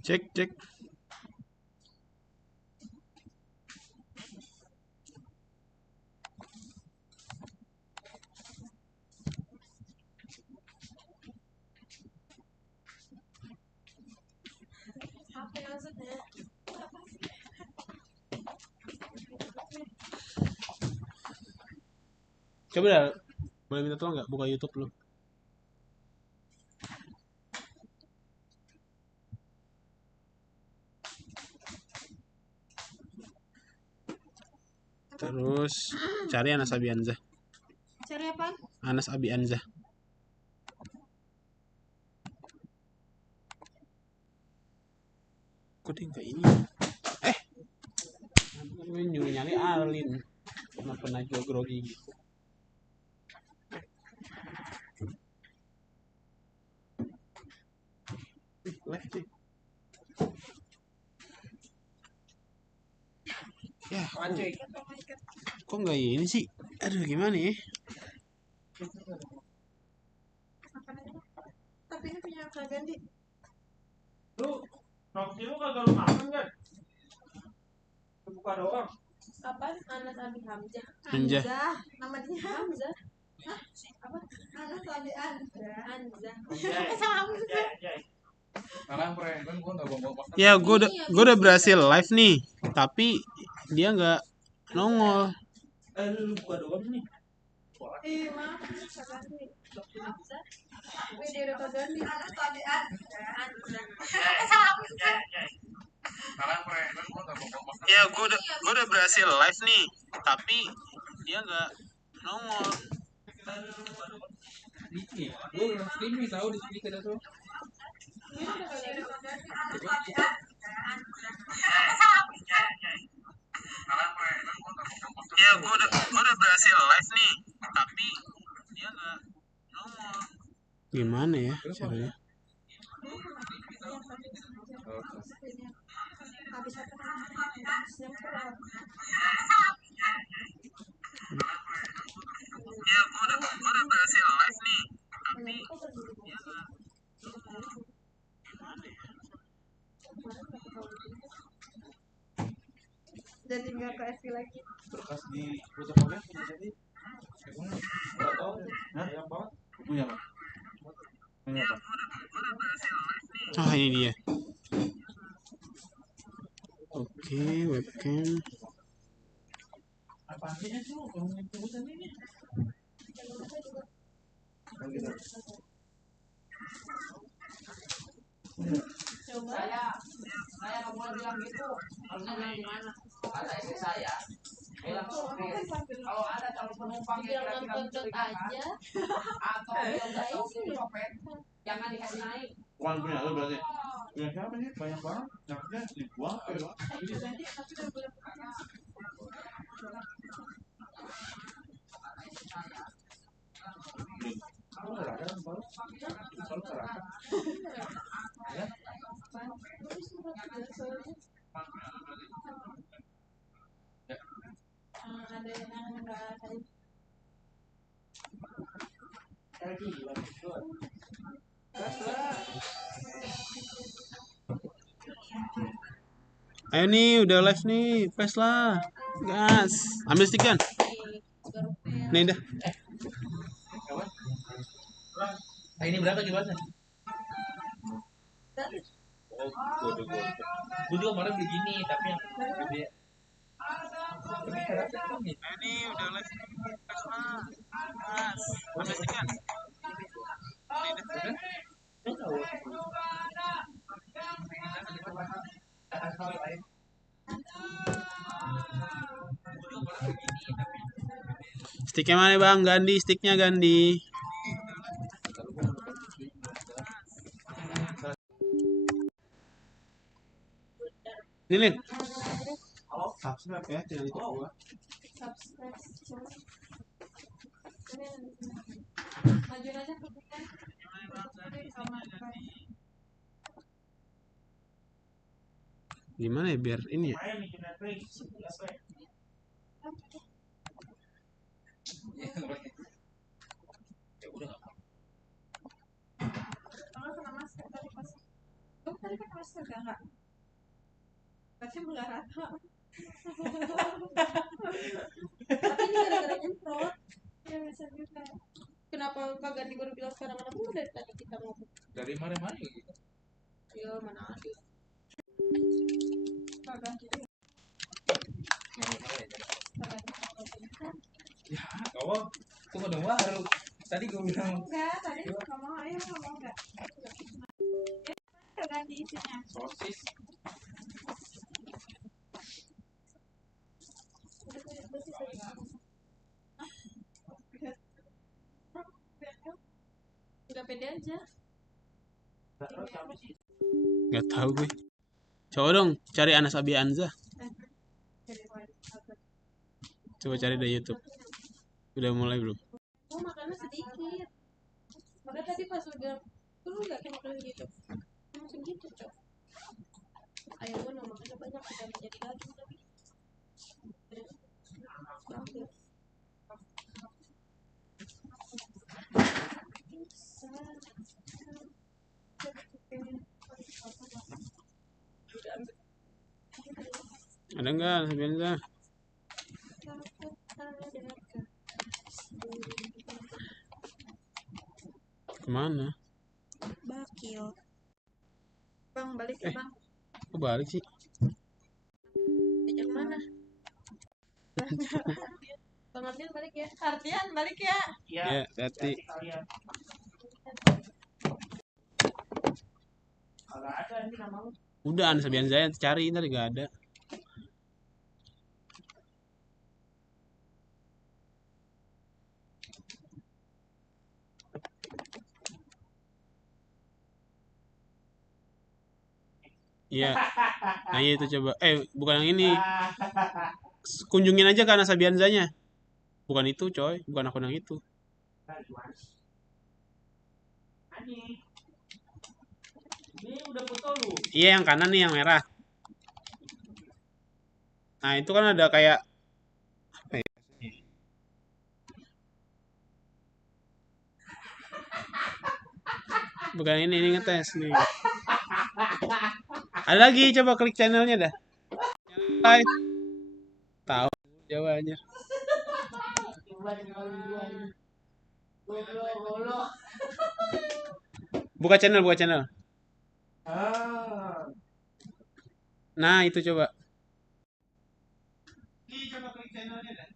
Cek, cek. Coba dah, boleh minta tolong nggak buka YouTube lu? Terus cari Anas Abianzah. Cari apa? Anas Abianzah. Kok dia nggak ini? Nyuruh nyari Alin. Kenapa najwa grogi gitu? Live sih. Ya, kok nggak ini sih? Aduh, gimana ya? Tapi ini punya Kak Gandhi. Lu, Rocky lu kagak lu makan kan? Buka doang. Apa? Anas Abi Hamzah. Hamzah. Nama dia Hamzah. Hah? Apa? Anas Abi Hamzah. Hamzah. Sekarang kan gua nggak bawa makan. Ya, gue udah berhasil live nih, tapi dia nggak nongol. Lu buka doang nih. Maaf, Kak Gandhi. Hamzah. Dia udah Kak Gandhi. Anas Abi Hamzah. Sekarang kan gua nggak bawa makan. Ya, gue udah berhasil live nih, tapi dia nggak nongol. Dikit. Lu streaming tahu di sini kita tuh. Ya, gue udah berhasil live nih, tapi dia nggak nongol. Gimana ya caranya? Ya, gue udah berhasil live nih, tapi dia nggak nongol. Gimana ya? Dan tinggal ke FB lagi. Berkas di fotokopian punya jadi. Enggak tahu. Nah, yang bawah punya apa? Punya apa? Oh, ini dia. Oke, webcam. Apa aja tuh kalau nyebutan ini? Saya nggak boleh bilang gitu. Harusnya bilang gimana? Kata istri saya, bilang kalau ada calon penumpang yang kira-kira aja atau yang nggak tahu itu copet, jangan dikasih naik. Bukan punya lo berarti. Punya siapa sih? Banyak banget. Caknya dibuang. Ada yang enggak tadi. Ayo nih, udah live nih, Pes lah, gas, ambil stick kan? Nih dah. Ini berapa gimana? Gue juga kemarin beli gini, tapi yang gede. Ayo nih, udah live nih, Pes lah, gas, ambil stick kan? Nih dah. Sticknya mana bang? Ganti sticknya ganti. Ini Lin. Subscribe ya channel YouTube gua. subscribe majuin aja ke bukan Gimana ya biar ini ya? kena masker tadi pas tadi kan masker enggak pasti enggak rata tapi ini gara-gara nyemprot ya bisa juga kenapa Pak Gandhi baru bilang sekarang mana pun dari tadi kita ngomong Dari mana-mana gitu. ayo mana ada Pak Gandhi Ya, kawan, tuh udah baru. Tadi gue bilang enggak tadi ngomong ayo ngomong enggak ganti isinya sosis. udah pede aja Nggak tahu gue. Coba dong cari Anas Abianza. Coba cari di YouTube. Udah mulai belum? oh makannya sedikit makanya tadi pas udah lu nggak kayak makan gitu langsung gitu cok ayam gue makannya banyak udah menjadi daging tapi Ada nggak Anas Abianza? Kemana? bakil bang balik ya bang Kok balik sih? ajak mana bang Artian balik ya Artian balik ya Ya, hati. Udah Anas Abianza yang cari tadi nggak ada. Iya. Nah iya itu coba. Bukan yang ini. Kunjungin aja ke Anas Abianzanya. Bukan itu coy. Bukan akun yang itu. Ini udah foto lu. Iya yang kanan nih yang merah. Nah itu kan ada kayak apa ya? Bukan ini ngetes nih. Ada lagi coba klik channelnya dah. Hai. Tahu jawabannya. Buka channel, buka channel. Nah, itu coba. Coba klik channelnya dah.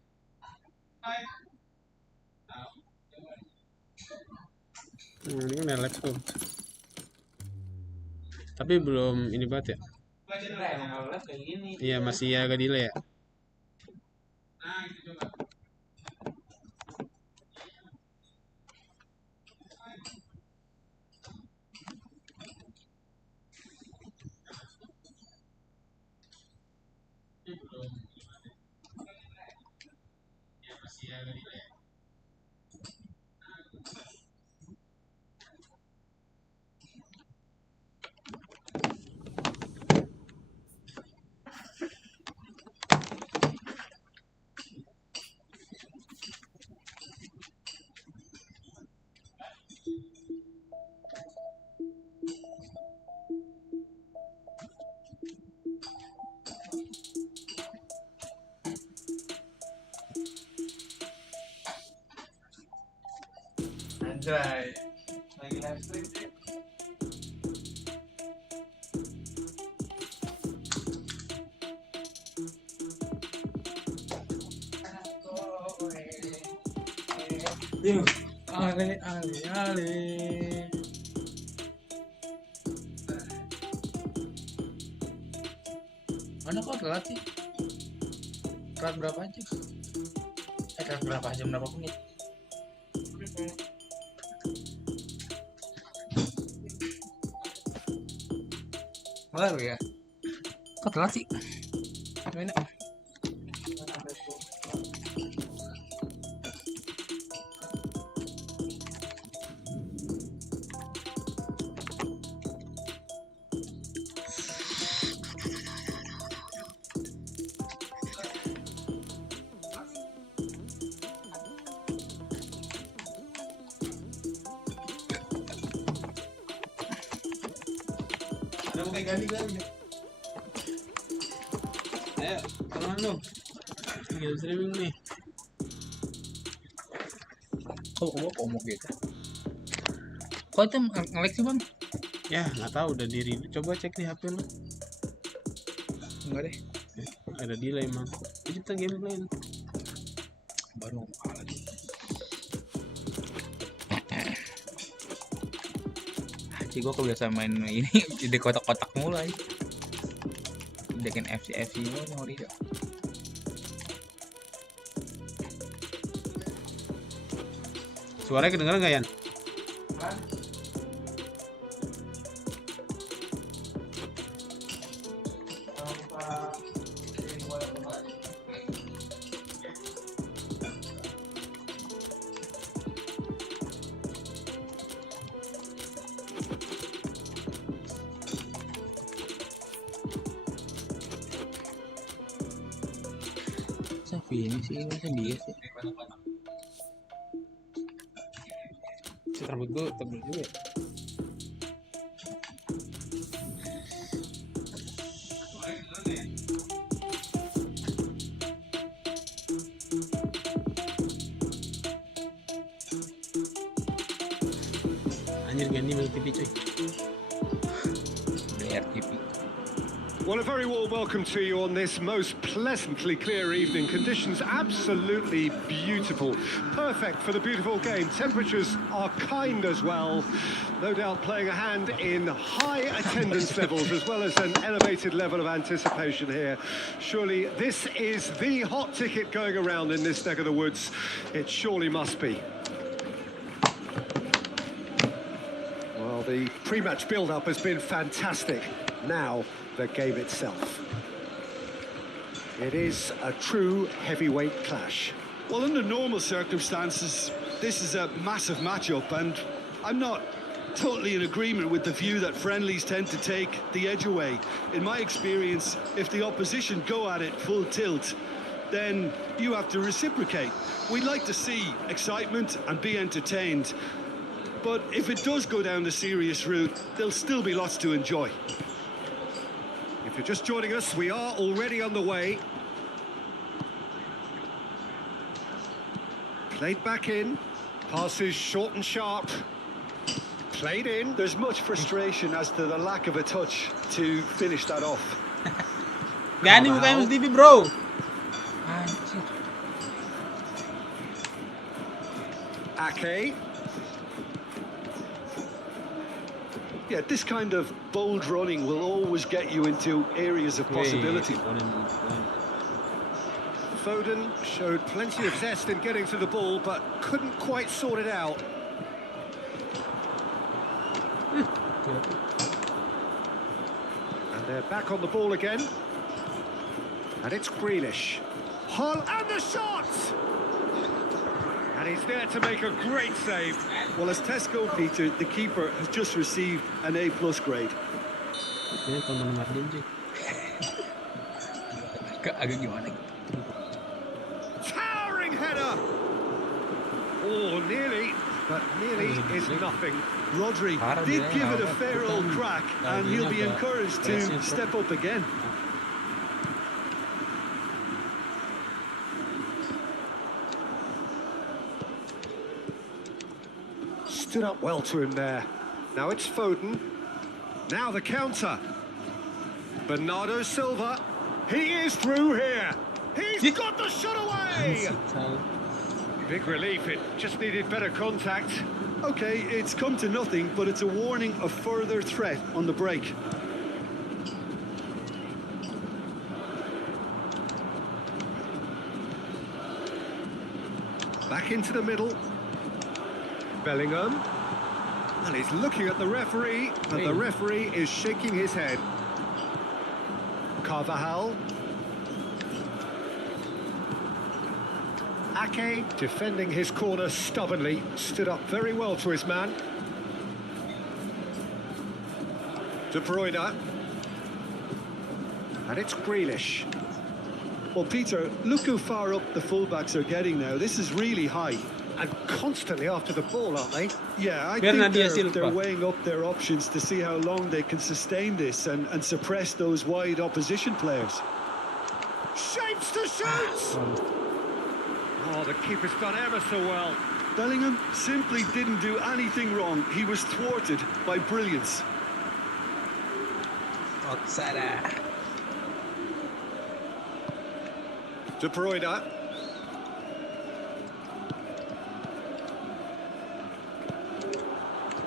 Hai. Tahu jawabannya. Ini kan live tuh. Tapi belum ini banget ya. Buka channel kayak gini. Iya, masih agak delay ya. Nah, itu coba. Ya, masih agak delay. Anjay. Lagi live stream sih. Yuk, ale. Mana kok telat sih? Telat berapa aja? Telat berapa jam berapa menit? Baru ya? Kok telat sih? Gimana? Ayo, teman lu. Game streaming nih. Kok ngomong gitu? Kok itu nge-lag sih bang? Ya, nggak tahu udah diri. Coba cek di HP lu. Enggak deh. Ada delay emang. Kita gameplay lu. Baru mau kalah lagi. Sih gue kebiasaan main ini di kotak-kotak mulai. Bikin FC mulu mau dia. Suaranya kedengeran nggak, Yan? Sapi ini sih masa dia sih. Rambut gue tebel juga. Anjir ganti main TV cuy. BRTV. Well, a very warm welcome to you on this most pleasantly clear evening. Conditions absolutely beautiful. Perfect for the beautiful game. Temperatures are kind as well. No doubt playing a hand in high attendance levels as well as an elevated level of anticipation here. Surely this is the hot ticket going around in this neck of the woods. It surely must be. Well, the pre-match build-up has been fantastic. Now, the game itself. It is a true heavyweight clash. Well, under normal circumstances, this is a massive matchup, and I'm not totally in agreement with the view that friendlies tend to take the edge away. In my experience, if the opposition go at it full tilt, then you have to reciprocate. We'd like to see excitement and be entertained, but if it does go down the serious route, there'll still be lots to enjoy. If you're just joining us, we are already on the way. Played back in. Passes short and sharp. Played in. There's much frustration as to the lack of a touch to finish that off. Ganti bukain Mas TV, bro. Anjir. Ake. Yeah, this kind of bold running will always get you into areas of possibility. Foden showed plenty of zest in getting to the ball, but couldn't quite sort it out. And they're back on the ball again. And it's Grealish. Hull and the shot! And he's there to make a great save. Well, as Tesco, Peter, the keeper has just received an A+ grade. Ini tonton Martin cuy. Agak gimana gitu. Towering header! Oh, nearly, but nearly is nothing. Rodri did give it a fair old crack, and he'll be encouraged to step up again. Stood up well to him there. Now it's Foden. Now the counter. Bernardo Silva. He is through here. He's got the shot away. Big relief. It just needed better contact. Okay, it's come to nothing, but it's a warning of further threat on the break. Back into the middle. Bellingham. And he's looking at the referee, and the referee is shaking his head. Carvajal. Ake, defending his corner stubbornly, stood up very well to his man. De Bruyne. And it's Grealish. Well, Peter, look how far up the fullbacks are getting now. This is really high. and constantly after the ball, aren't they? Yeah, I Bernardo think Silva. they're weighing up their options to see how long they can sustain this and suppress those wide opposition players. Shapes to shoot! Oh, the keeper's done ever so well. Bellingham simply didn't do anything wrong. He was thwarted by brilliance. Oksana. De Bruyne.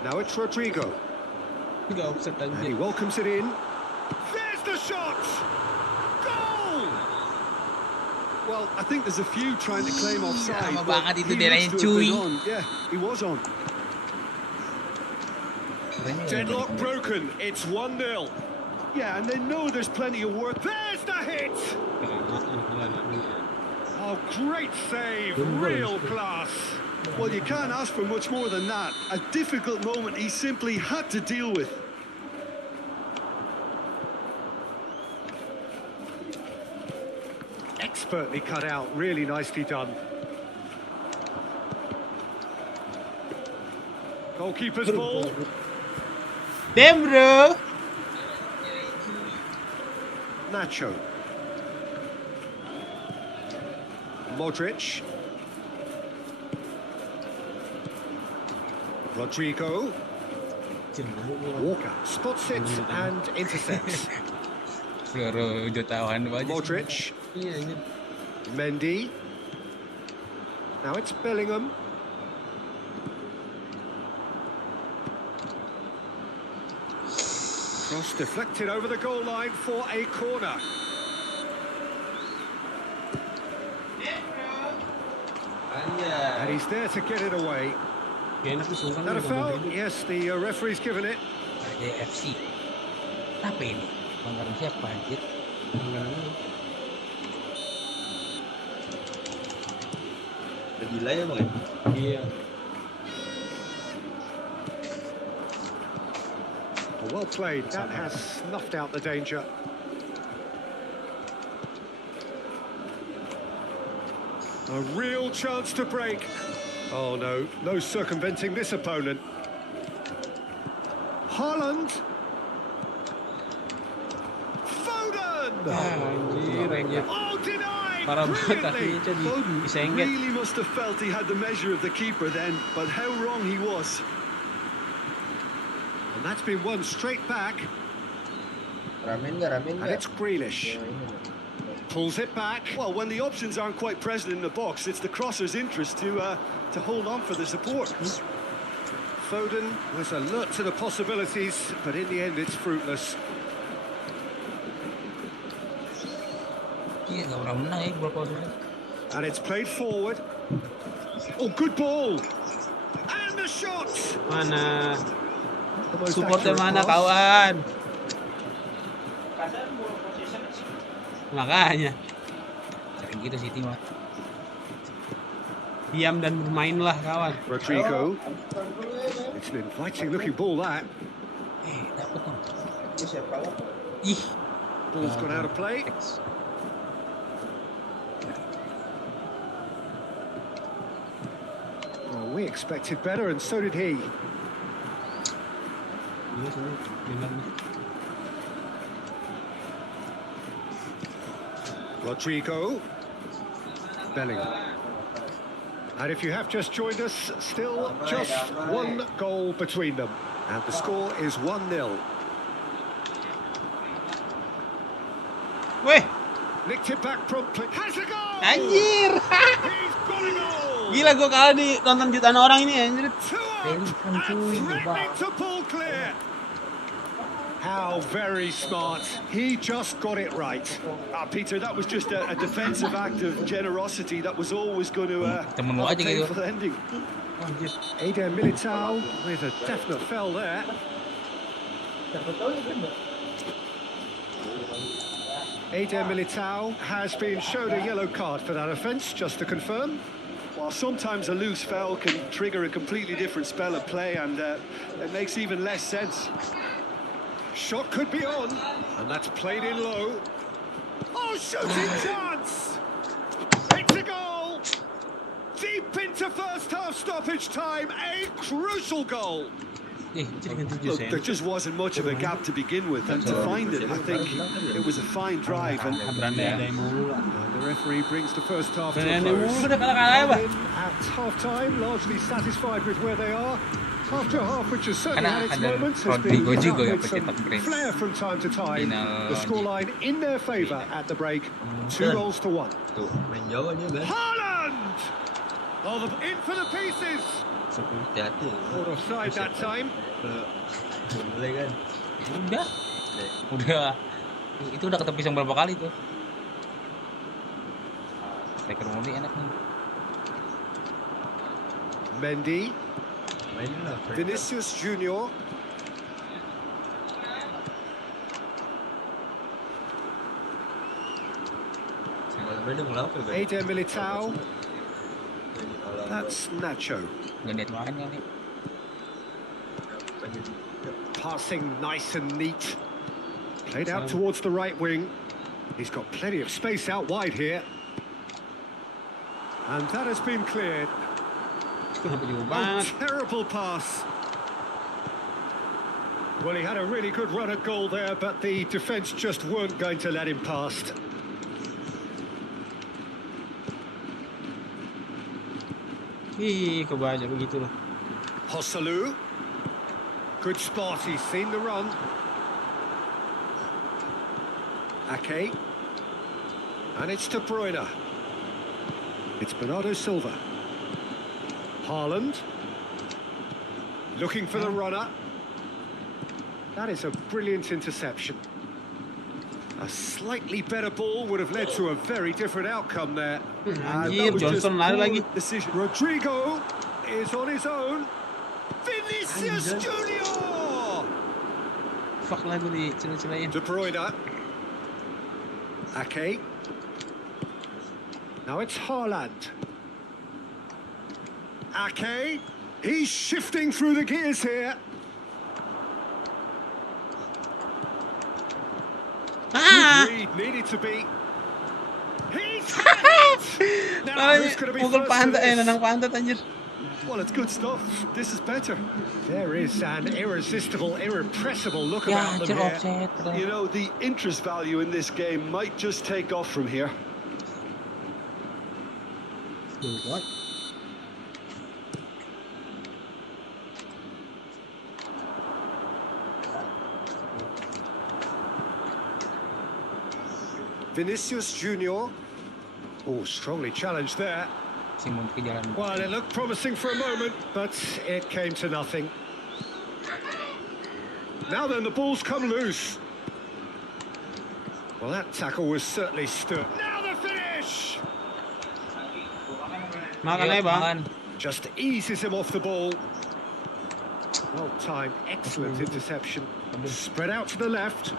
Now it's Rodrigo. Nggak offset And he anjir. welcomes it in. There's the shot! Goal! Well, I think there's a few trying to claim offside, Lama but banget itu he dia looks yang to have been cuy. on. Yeah, he was on. Deadlock broken. It's 1-0. Yeah, and they know there's plenty of work. There's the hit! Oh, great save. Real class. Well, you can't ask for much more than that. A difficult moment he simply had to deal with. Expertly cut out. Really nicely done. Goalkeeper's ball. Damn bro. Nacho. Modric. Rodrigo. Walker spots it and intercepts. Peluru jutaan aja. Modric. Iya anjir. Mendy. Now it's Bellingham. Cross deflected over the goal line for a corner. And he's there to get it away. Gak enak tuh sungkan. That a foul? Yes, the referee's given it. NGEPES. Apa ini? Pelanggaran siapa anjir? Gila ya bang. Iya. Well played. That has snuffed out the danger. A real chance to break. Oh no, no circumventing this opponent. Haaland. Foden. Anjir. Oh, denied. Parah banget Brilliantly. kakinya jadi Foden disengget. really must have felt he had the measure of the keeper then, but how wrong he was. And that's been won straight back. Ramen nggak? And it's Grealish. Pulls it back. Well, when the options aren't quite present in the box, it's the crosser's interest to hold on for the support. Foden was alert to the possibilities, but in the end it's fruitless. Iya nggak pernah menang ya gol kosong. And it's played forward. Oh, good ball. And the shot. Mana? The most Supportnya accurate mana pass. kawan? Makanya Sering gitu City mah. diam dan bermainlah kawan. Rodrigo. It's an inviting looking ball, that. Dapet dong. Ih. Ball's gone out of play. Well, we expected better, and so did he. Iya sih, benar nih. Rodrigo. Bellingham. And if you have just joined us, still just one goal between them. And the score is 1-0. Weh, Nicked it back promptly. Has a goal! anjir. He's got a goal! Gila gua kalah di nonton jutaan orang ini anjir. Two up and threatening to pull clear. How very smart. He just got it right. Peter, that was just a defensive act of generosity that was always going to Temen lu have a aja gitu. painful ending. Anjir. Eder Militao with a definite foul there. Eder Militao has been shown a yellow card for that offence, just to confirm. While sometimes a loose foul can trigger a completely different spell of play, and it makes even less sense. Shot could be on, and that's played in low. Oh, shooting chance! It's a goal! Deep up into first half stoppage time. A crucial goal. Look, there just wasn't much of a gap to begin with, and to find it, I think it was a fine drive. And the referee brings the first half to a Berani close. mulu udah kalah-kalah apa? At half-time, largely satisfied with where they are. After half, which has certainly Karena had its ada moments, has Rodrigo been juga yang with some pencetak brace. flair from time to time. Final The scoreline in their favour at the break, 2-1. Tuh, main jauh aja kan. Haaland! Oh, in for the pieces. Hati-hati. Caught offside that time. Boleh kan. Udah. Itu udah ketepis yang berapa kali tuh. Striker murni enak nih. Mendy, Mainin lah. Vinicius Junior. Main ngelapa kan. Eder Militao. That's Nacho. Nggak lihat makan kali. Passing nice and neat. Played out towards the right wing. He's got plenty of space out wide here. And that has been cleared. Kenapa jauh Oh, banget? terrible pass. Well, he had a really good run at goal there, but the defence just weren't going to let him past. Ih, kebaca begitu loh. Hosselu. Good spot, he's seen the run. Ake. And it's De Bruyne. It's Bernardo Silva. Haaland. Looking for the runner. That is a brilliant interception. A slightly better ball would have led to a very different outcome there. And that Anjir, was just Johnson lari lagi. poor decision. Rodrigo is on his own. Vinicius Junior! Fuck lah gue dicela-celain. De Bruyne. Ake. Now it's Haaland. Ake. He's shifting through the gears here. Good read, needed to be. He's had it! Now who's going to be Pukul first to pantat, this? nendang pantat anjir. Well, it's good stuff. This is better. There is an irresistible, irrepressible look Ya, about them anjir here. offset. You know, the interest value in this game might just take off from here. What? Vinicius Junior. Oh, strongly challenged there. Simon ke jalan. Well, it looked promising for a moment, but it came to nothing. Now then, the ball's come loose. Well, that tackle was certainly stood. Now the finish! Makan aja bang. Makan. Just eases him off the ball. Well timed, excellent interception. Spread out to the left.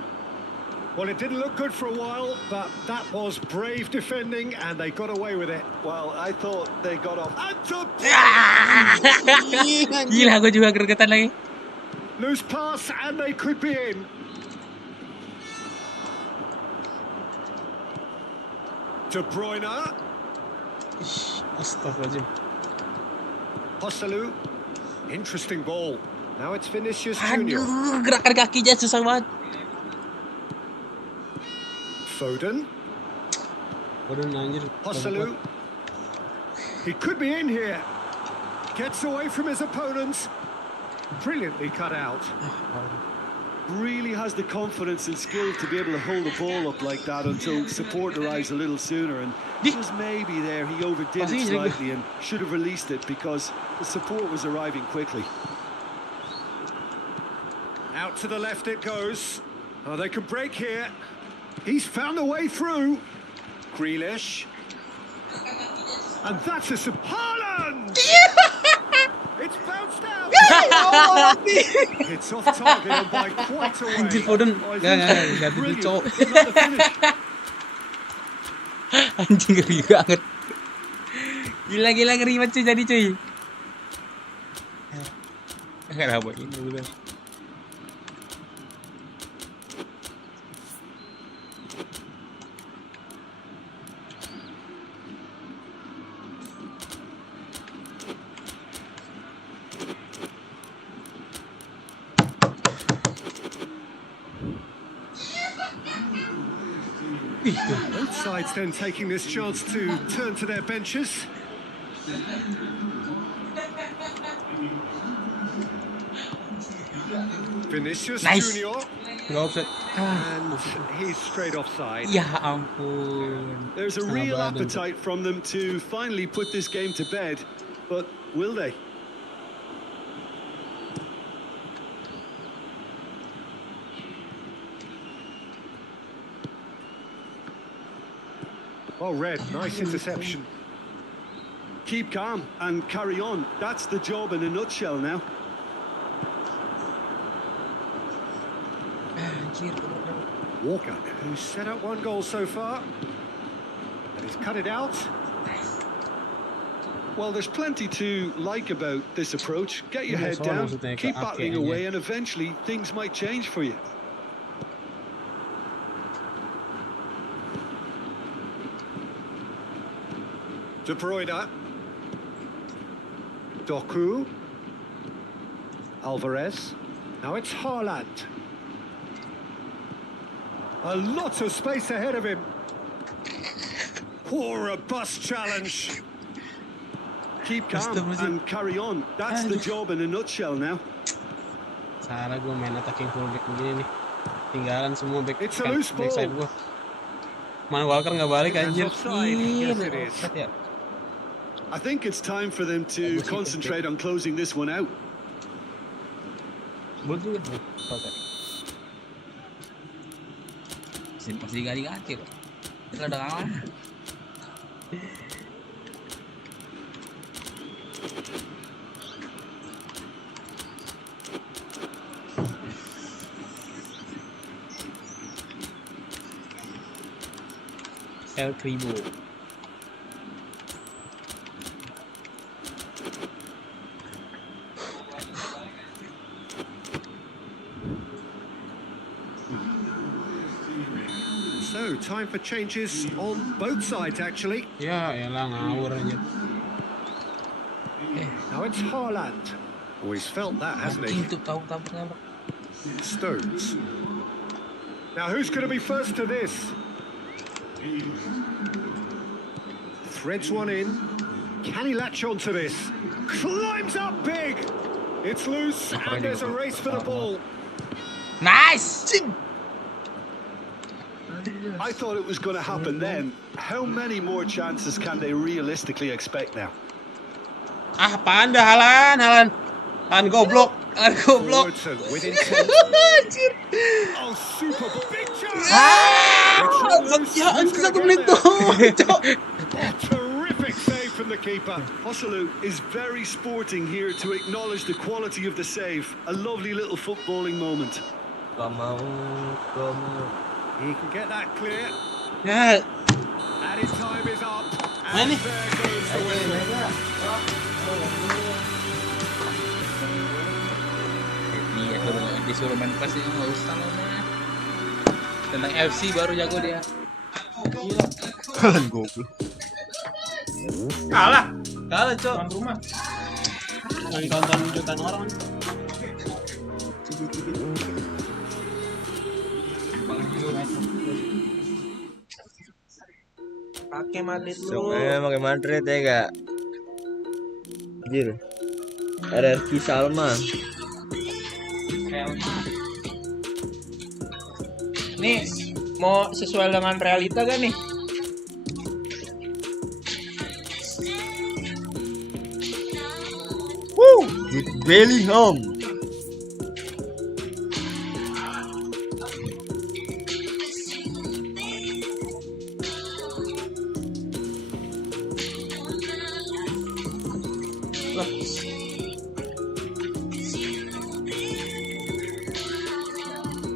Well, it didn't look good for a while, but that was brave defending, and they got away with it. Well, I thought they got off. And to Gila, gue juga gregetan lagi. loose pass, and they could be in. De Bruyne. Astagfirullahaladzim. Hosselu. Interesting ball. Now it's Vinicius Junior. Aduh, gerakan kakinya susah banget. Foden. Waduh anjir. Hosselu. He could be in here. Gets away from his opponents. Brilliantly cut out. Really has the confidence and skill to be able to hold the ball up like that until support arrives a little sooner, and just maybe there he overdid it slightly and should have released it because the support was arriving quickly. Out to the left it goes. Oh, they can break here. He's found a way through. Grealish. And that's a Haaland! It's bounced out. It's off target and by quite a way. Anjir Foden. Gak dulu cowok. Anjing ngeri banget. Gila ngeri banget cuy jadi cuy. Kenapa ini bukan? Both sides then taking this chance to turn to their benches. Vinicius Nice. Junior, Nggak offset. and he's straight offside. Ya ampun. There's a Setengah real badan tuh. appetite from them to finally put this game to bed, but will they? Well read, nice interception. Keep calm and carry on. That's the job in a nutshell now. Anjir. Walker, who's set up one goal so far, and he's cut it out. Well, there's plenty to like about this approach. Get your head down, keep battling away, and eventually things might change for you. De Bruyne. Doku. Alvarez. Now it's Haaland. A lot of space ahead of him. Poor robust challenge. Keep calm Astagfirullahaladzim. and carry on. That's the job in a nutshell now. Salah gue main attacking fullback begini nih. Tinggalan semua back It's a loose ball. side gue. Mana Walker nggak balik And anjir. offside. Yes, it is. Ya. I think it's time for them to concentrate on closing this one out. Boleh juga. Offset. Masih diganti-ganti loh. Kita udah kalah. El Cribo. So, time for changes on both sides, actually. Ya elah ngawur anjir. Now it's Haaland. Always felt that, hasn't he? Anjing tuh tahu. Stones. Now, who's going to be first to this? Threads one in. Can he latch onto this? Climbs up big. It's loose, and there's a race for the ball. Nice. I thought it was going to happen then. How many more chances can they realistically expect now? Ah, apaan dah Halan goblok. Robertson with intent. Anjir. Oh, super ball. Big chance. Ya anjir 1 menit tuh. Terrific save from the keeper. Hosselu is very sporting here to acknowledge the quality of the save. A lovely little footballing moment. Kamu. He can get that clear. Ya, And his time is up. Mana? And there goes the whistle. Dia disuruh main PES itu nggak usah loh mah. Tentang FC baru jago dia. Kalian goblok. kalah cok. Tuan rumah. Yang ditonton jutaan orang. Pakai Madrid lu. Pakai Madrid ya gak? Anjir. RRQ Salma. Nih, mau sesuai dengan realita gak nih? Jude Bellingham.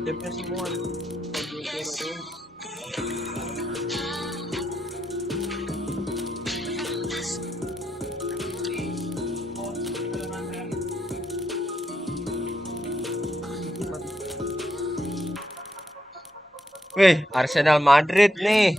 DP semua. Wih, Arsenal Madrid nih.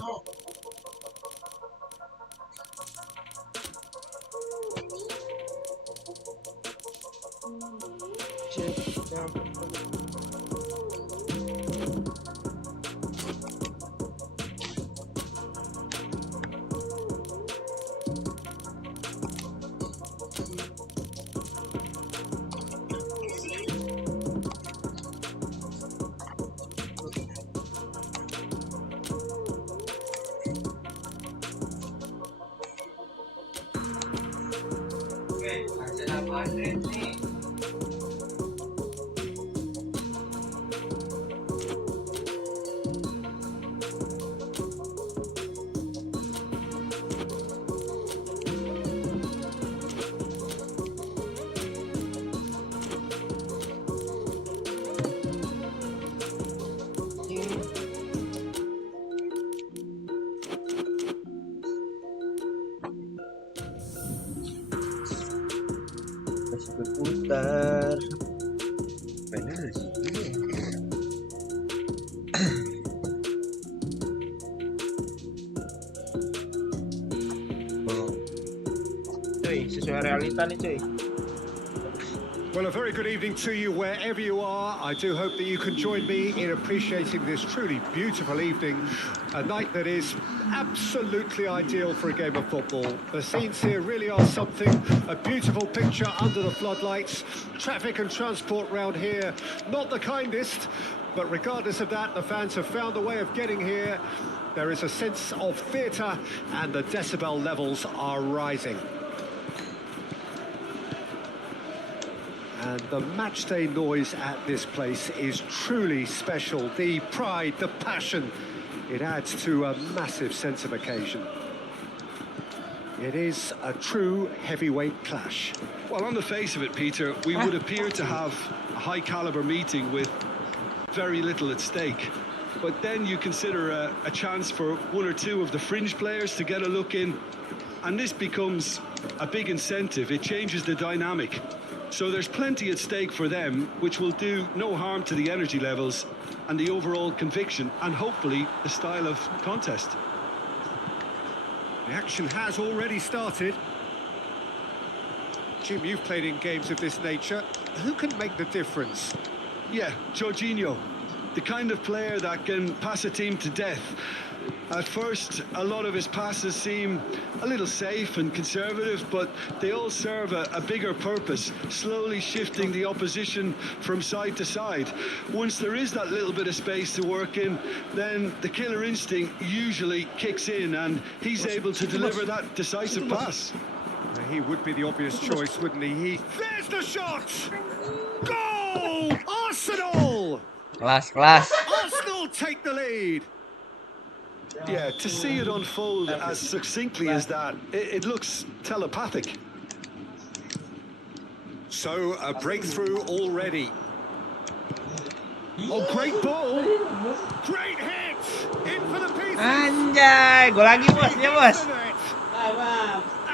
Masih berputar. Bener sih. Cuy, sesuai realita nih cuy. Well, a very good evening to you wherever you are. I do hope that you can join me in appreciating this truly beautiful evening, a night that is absolutely ideal for a game of football. The scenes here really are something, a beautiful picture under the floodlights. Traffic and transport round here, not the kindest, but regardless of that, the fans have found a way of getting here. There is a sense of theatre and the decibel levels are rising. And the matchday noise at this place is truly special. The pride, the passion, it adds to a massive sense of occasion. It is a true heavyweight clash. Well, on the face of it, Peter, we would appear to have a high-caliber meeting with very little at stake. But then you consider a chance for one or two of the fringe players to get a look in, and this becomes a big incentive. It changes the dynamic. So there's plenty at stake for them, which will do no harm to the energy levels and the overall conviction, and hopefully the style of contest. The action has already started. Jim, you've played in games of this nature. Who can make the difference? Yeah, Jorginho, the kind of player that can pass a team to death. At first, a lot of his passes seem a little safe and conservative, but they all serve a bigger purpose, slowly shifting the opposition from side to side. Once there is that little bit of space to work in, then the killer instinct usually kicks in, and he's able to deliver that decisive pass. He would be the obvious choice, wouldn't he? There's the shot! Goal! Arsenal! Kelas. Arsenal take the lead! Yeah, to see it unfold as succinctly as that, it looks telepathic. So, a breakthrough already. Oh, great ball! Great hit! In for the pieces! Anjay, gol lagi bos, dia bos.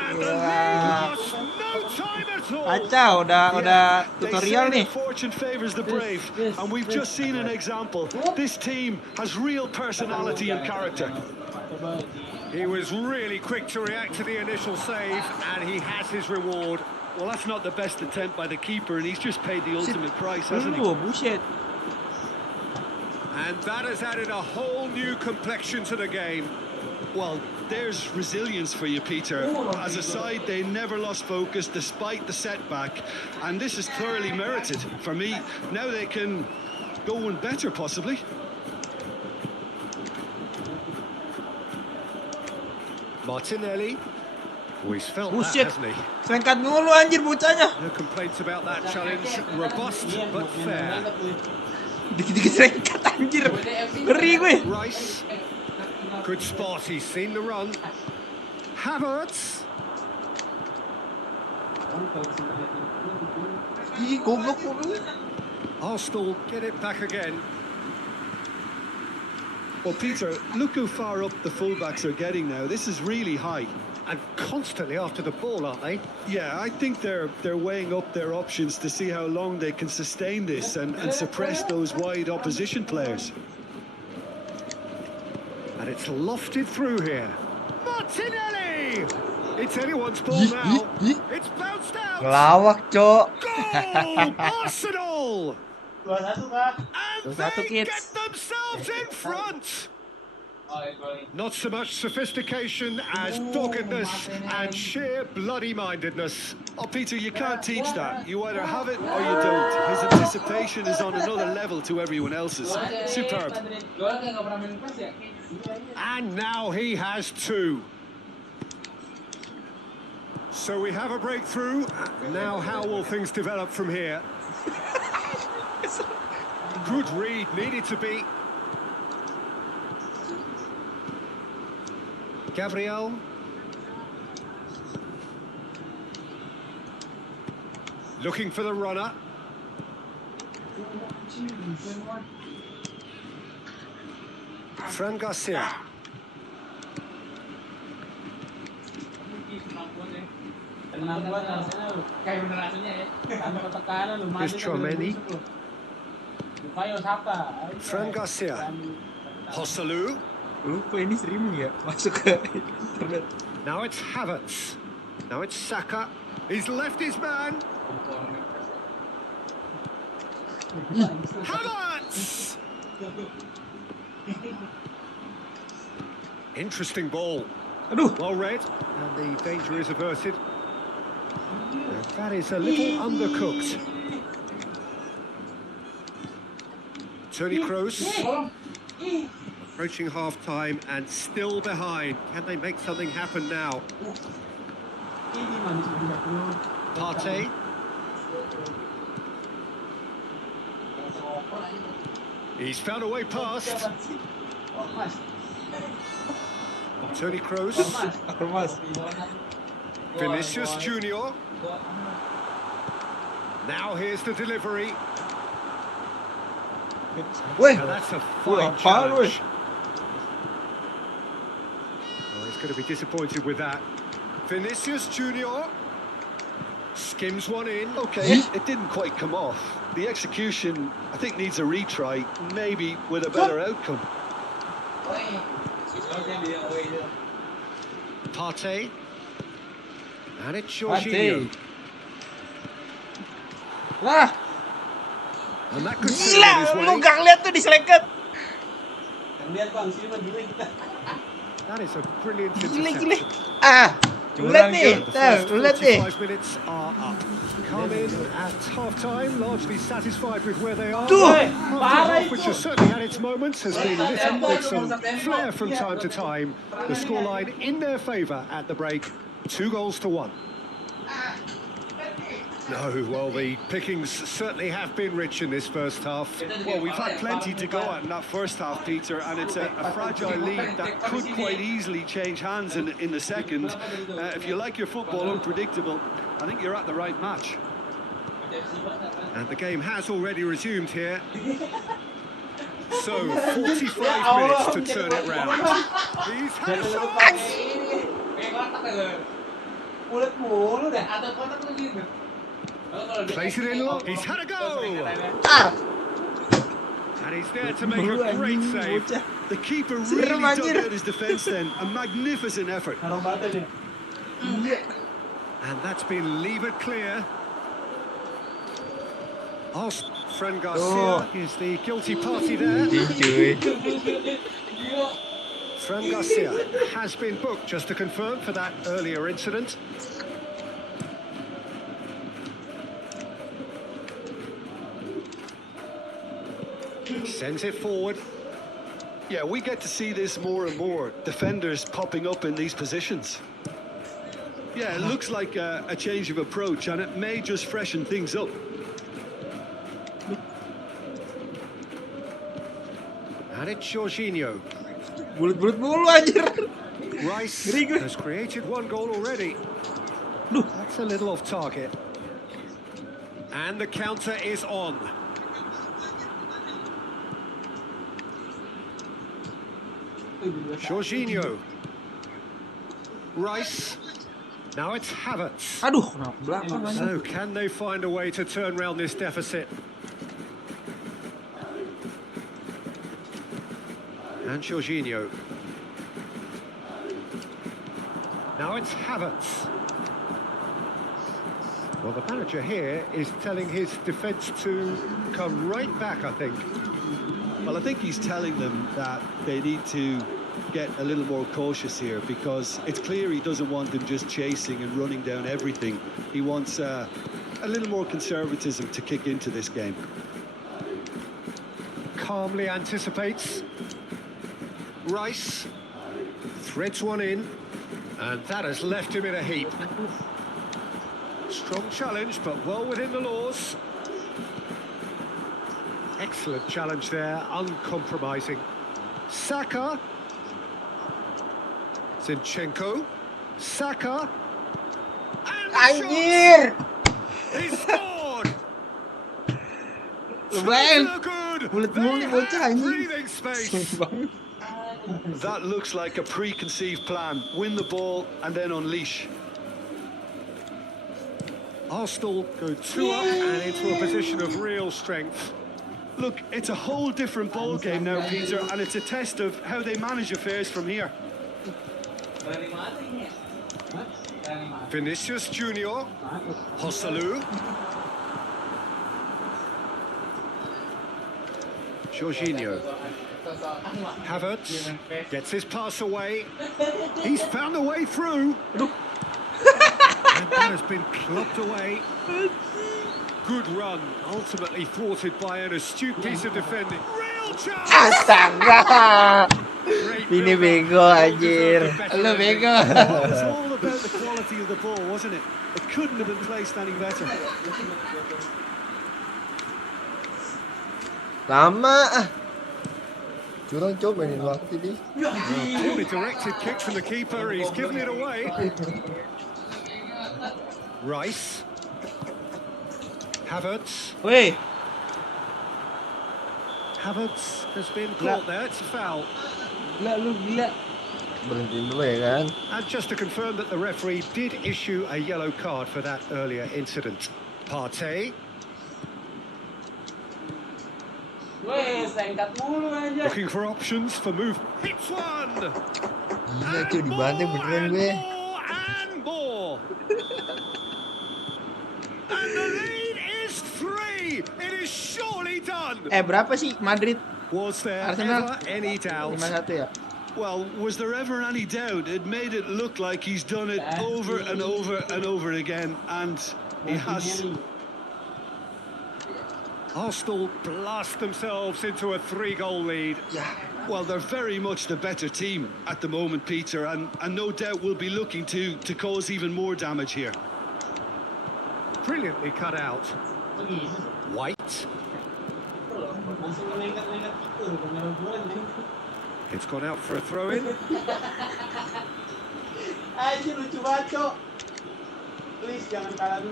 And the lead lost no time at all! Kacau, udah tutorial nih. Fortune favors the brave, and we've just seen an example. This team has real personality and character. He was really quick to react to the initial save, and he has his reward. Well, that's not the best attempt by the keeper, and he's just paid the ultimate price, hasn't he? Buset. And that has added a whole new complexion to the game. Well, there's resilience for you, Peter. As a side, they never lost focus despite the setback, and this is thoroughly merited. For me, now they can go one better, possibly. Martinelli. Oh, he's felt that, hasn't he? Selengkat mulu anjir bocahnya. No complaints about that challenge. Robust but fair. Dikit-dikit selengkat anjir. Ngeri gue. Rice. Good spot, he's seen the run. Havertz. Ih, goblok mulu. Arsenal get it back again. Well, Peter, look how far up the fullbacks are getting now. This is really high. And constantly after the ball, aren't they? Yeah, I think they're weighing up their options to see how long they can sustain this and suppress those wide opposition players. And it's lofted through here. Martinelli! It's anyone's ball now. It's bounced out. Ngelawak, Cok. Goal! Arsenal! 2-1, Kak. And 2-1, they kids. get themselves in front. Not so much sophistication as doggedness and sheer bloody-mindedness. Oh, Peter, you can't teach that. You either have it or you don't. His anticipation is on another level to everyone else's. Superb. And now he has two. So we have a breakthrough. Now how will things develop from here? Good read, needed to be. Gabriel. Looking for the runner. Fran Garcia. Here's Chouameni. Fran Garcia. Hosselu. Lupa ini 1000 ya masuk ke internet. Now it's Havertz. Now it's Saka. He's left his man. Havertz! Interesting ball. Well read, and the danger is averted. And that is a little undercooked. Toni Kroos. Approaching half-time and still behind. Can they make something happen now? Partey. He's found a way past. Toni Kroos. Vinicius Junior. Now here's the delivery. Now that's a fine challenge. Oh, he's going to be disappointed with that. Vinicius Junior skims one in. Okay, it didn't quite come off. The execution, I think, needs a retry, maybe with a better outcome. Partey. And it's Jorginho. Lah, And that could gila, lu gak lihat tuh diselekat. That is a brilliant Gila. interception. Ah, lu lihat nih, The first tuh, lu lihat nih. 45 minutes are up. Come in at half-time, largely satisfied with where they are. Tuh, Half, which has certainly had its moments, has been lit up with some flair from time to time. The scoreline in their favour at the break, 2-1. No, well, the pickings certainly have been rich in this first half. Well, we've had plenty to go at in that first half, Peter, and it's a fragile lead that could quite easily change hands in the second. If you like your football unpredictable, I think you're at the right match. And the game has already resumed here. So, 45 minutes to turn it round. He's had a chance. Plays it in long. He's had a go. And he's there to make a great save. The keeper really dug out his defence then. A magnificent effort. And that's been levered clear. Fran Garcia is the guilty party there. Fran Garcia has been booked, just to confirm, for that earlier incident. Sends it forward. Yeah, we get to see this more and more. Defenders popping up in these positions. Yeah, it looks like a change of approach, and it may just freshen things up. And it's Jorginho. Bulut-bulut mulu anjir. Rice has created one goal already. That's a little off target. And the counter is on. Jorginho. Rice. Now it's Havertz. Aduh, kenapa belakang anjir. So can they find a way to turn round this deficit? And Jorginho. Now it's Havertz. Well, the manager here is telling his defence to come right back, I think. Well, I think he's telling them that they need to get a little more cautious here, because it's clear he doesn't want them just chasing and running down everything. He wants a little more conservatism to kick into this game. Calmly anticipates. Rice threads one in, and that has left him in a heap. Strong challenge, but well within the laws. Excellent challenge there, uncompromising. Saka. Zinchenko. Saka. And the Anjir. shot! He scored! Lumayan. So good! Mulut They mulu nih bocah have anjing. breathing space. That looks like a preconceived plan. Win the ball and then unleash. Arsenal go 2 up and into a position of real strength. Look, it's a whole different ball game now, Peter, and it's a test of how they manage affairs from here. Vinicius Junior, Joselu, Jorginho, Havertz gets his pass away. He's found a way through. And that has been clubbed away. Good run, ultimately thwarted by an astute piece of defending. Real chance! Astaga. Great Ini build-up. bego anjir. Well-deserved Lu better bego. ending. Well, it's all about the quality of the ball, wasn't it? It couldn't have been placed any better. Lama. Curang Cok mainin waktu ini. Poorly directed kick from the keeper. He's given it away. Rice. Havertz. Weh. Havertz has been caught there. It's a foul. Gila lu gila. Berhenti dulu ya kan. And just to confirm that the referee did issue a yellow card for that earlier incident. Partey. Weh, sengkat mulu aja. Looking for options for move. Hits one. Gila Cok dibantai beneran gue. And more. And the lead is 3. It is surely done. Berapa sih Madrid? Was there Arsenal? ever any doubt? 5-1 ya? Well, was there ever any doubt? It made it look like he's done it over and over and over again, and he has. Arsenal blast themselves into a 3-goal lead. Well, they're very much the better team at the moment, Peter, and no doubt will be looking to cause even more damage here. Brilliantly cut out. White. It's gone out for a throw-in.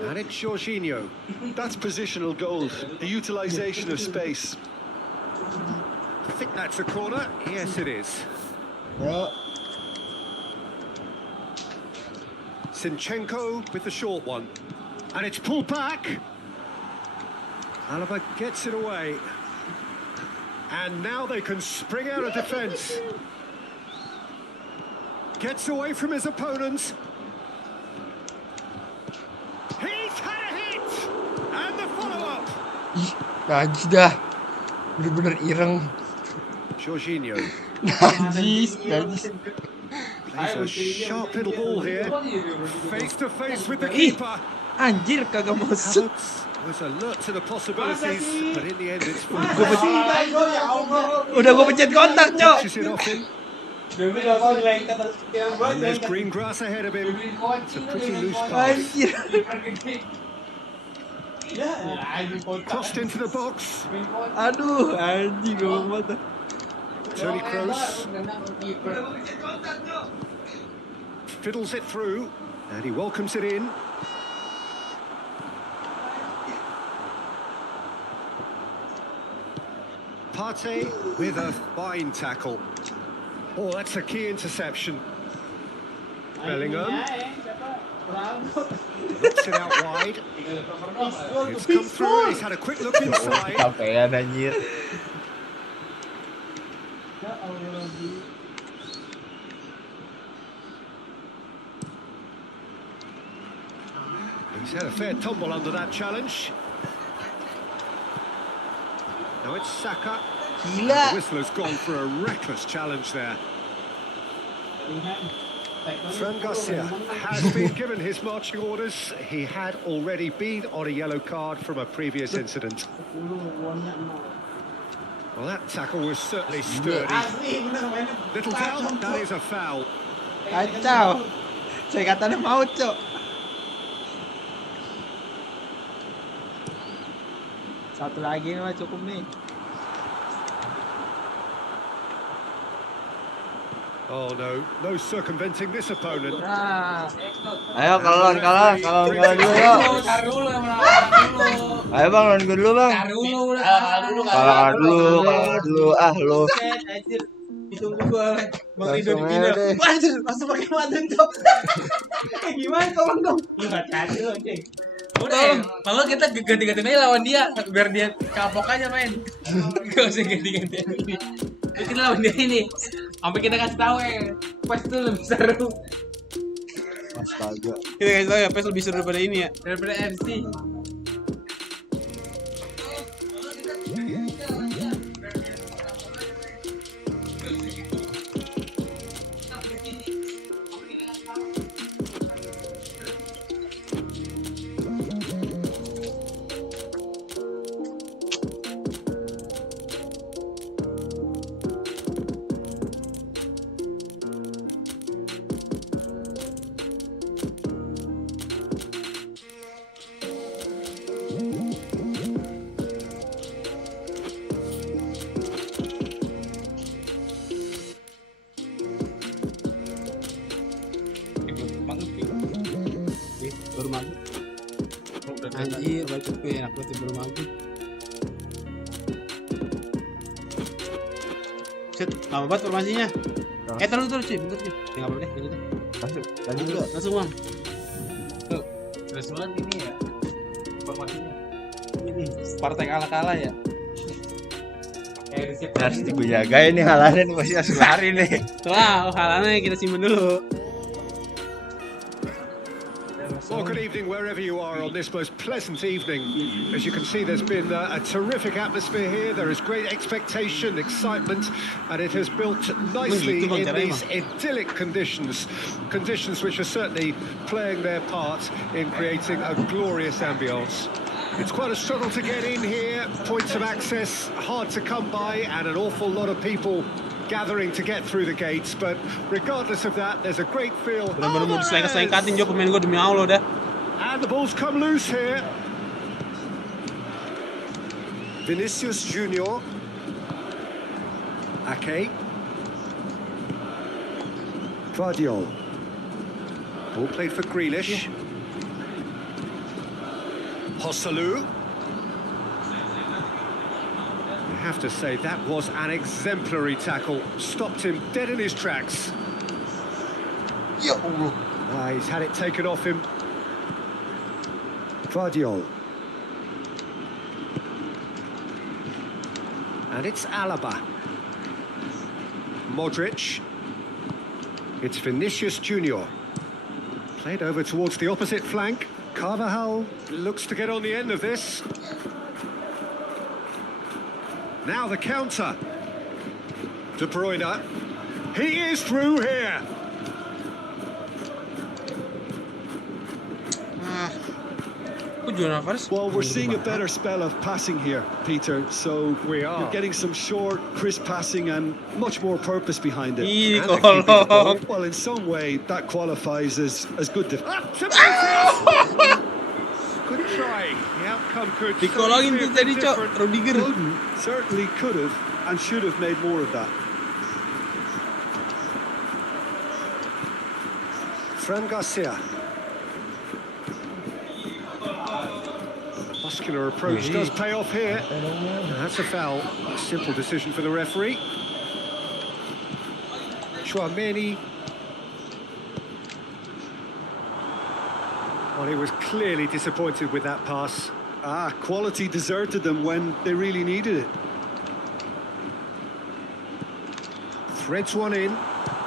And it's Jorginho. That's positional gold, the utilisation of space. I think that's a corner. Yes, it is. Ya. Zinchenko with the short one. And it's pulled back. Alaba gets it away. And now they can spring out of defence. Gets away from his opponents. He's had a hit! And the follow-up. Ih, najis dah. Bener-bener ireng. Jorginho Najis. plays a sharp little ball here. Face to face with the keeper. Anjir kagak masuk. Havertz was alert to the possibilities, but in the end it's full. Udah gue pencet kontak, Cok. Touches it off him. And there's green grass ahead of him. It's a pretty loose pass. Anjir. Crossed into the box. Aduh, anjing ngomong mata. Tony Kroos fiddles it through, and he welcomes it in. Partey with a fine tackle. Oh, that's a key interception. Bellingham looks it out wide. It's come through. He's had a quick look inside. Capean anjir. He's had a fair tumble under that challenge. Now it's Saka. Gila. The whistler's gone for a reckless challenge there. Fran Garcia has been given his marching orders. He had already been on a yellow card from a previous incident. Well, that tackle was certainly sturdy. Little doubt, that is a foul. Kacau. Saya katanya mau, Cok. Satu lagi mah cukup nih. Oh no, no circumventing this opponent. Nah, Ayo kalau dulu yuk. Tar dulu yang dulu. Ayo bang, lawan gue dulu bang. Tar dulu. Kalah dulu. Ah lu. anjir. Ditunggu gua. Bang Rido Langsung dibina. aja deh. Anjir, langsung pakai madun cok. Gimana tolong dong. Lu enggak tadi lu anjing. Udah, kalau kita ganti-ganti aja lawan dia biar dia kapok aja main. Gak usah ganti-ganti ini. Kita lawan dia ini. Sampai kita kasih tahu PES tuh lebih seru. Astaga. Kita kasih tahu ya, PES lebih seru daripada ini ya. Daripada FC. Baru maghrib. Anjir, baca tuh enak banget baru maghrib. Set, lama banget formasinya. Terus sih, bentar sih. Ya enggak apa-apa deh, lanjut deh. Lanjut juga. Langsung Bang. Tuh, terus banget ini ya. Informasinya. Ini partai kalah-kalah ya. Harus gue jagain nih halannya nih masih harus lari nih. Wah, halannya kita simpen dulu. Well, good evening wherever you are on this most pleasant evening. As you can see, there's been a terrific atmosphere here. There is great expectation, excitement, and it has built nicely in these idyllic conditions. Conditions which are certainly playing their part in creating a glorious ambience. It's quite a struggle to get in here. Points of access hard to come by, and an awful lot of people gathering to get through the gates, but regardless of that, there's a great feel. Bener-bener mau diselengkat-selengkatin Jo pemain gue demi Allah dah. And the ball's come loose here. Vinicius Junior. Ake. Guardiol. Ball played for Grealish. Hosselu. I have to say that was an exemplary tackle, stopped him dead in his tracks. He's had it taken off him. Guardiol. And it's Alaba. Modric. It's Vinicius Junior. Played over towards the opposite flank. Carvajal looks to get on the end of this. Now the counter. De Bruyne. He is through here. Well, we're seeing a better spell of passing here, Peter. So We are. you're getting some short, crisp passing and much more purpose behind it. Ih, And they're keeping the ball. kolong. Well, in some way, that qualifies as good defense. Good try. The outcome could Dikolongin tuh tadi, Cok. Rudiger. Certainly could have and should have made more of that. Fran Garcia. Muscular approach does pay off here. That's a foul. A simple decision for the referee. Chouameni. Well, he was clearly disappointed with that pass. Quality deserted them when they really needed it. Threads one in.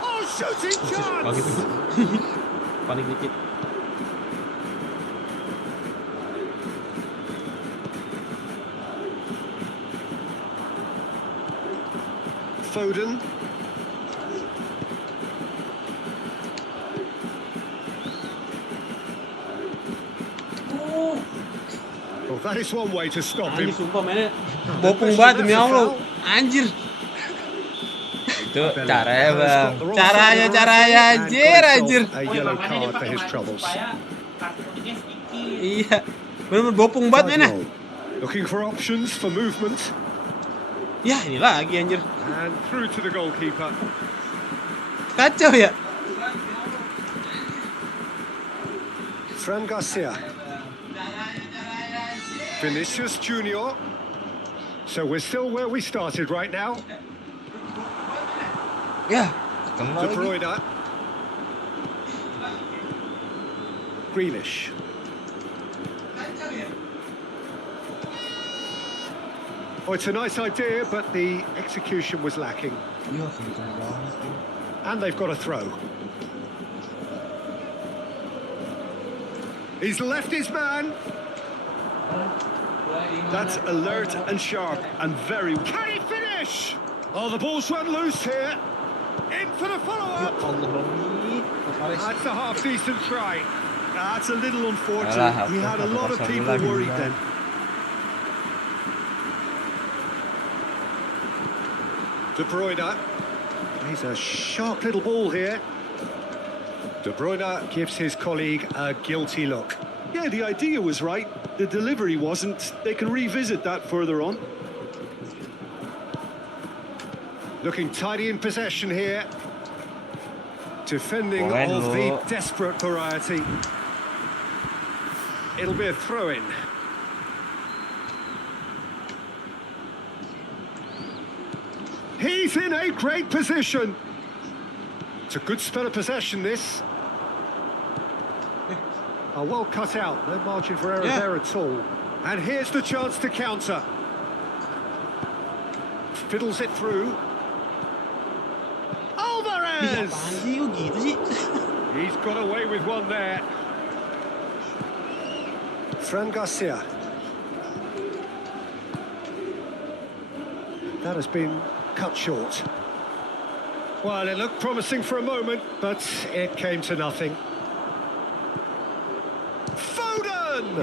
Oh, shooting Kalau chance! gitu. Paling dikit. Foden. Well, that is one way to stop Anjir him. sumpah mainnya bopung banget demi Allah. Anjir. Itu caranya bang. Caranya anjir. A yellow card for his troubles. Iya. Bener-bener bopung banget mainnya. Guardiol. Looking for options for movement. Ya, ini lagi anjir. And through to the goalkeeper. Kacau ya. Fran Garcia. Vinicius Junior. So we're still where we started right now. Ya, De kena lagi. Bruyne. Grealish. Oh, it's a nice idea, but the execution was lacking. Ya, kenceng banget. And they've got a throw. He's left his man. That's alert and sharp and very... Can he finish? Oh, the ball's run loose here. In for the follow-up. Allah, Romi. That's a half-decent try. That's a little unfortunate. He had a lot of people worried then. De Bruyne. He's a sharp little ball here. De Bruyne gives his colleague a guilty look. Yeah, the idea was right. The delivery wasn't. They can revisit that further on. Looking tidy in possession here. Defending of the desperate variety. It'll be a throw-in. He's in a great position. It's a good spell of possession, this. Oh, well cut out. No margin for error there at all. And here's the chance to counter. Fiddles it through. Alvarez! He's got away with one there. Fran Garcia. That has been cut short. Well, it looked promising for a moment, but it came to nothing. Foden!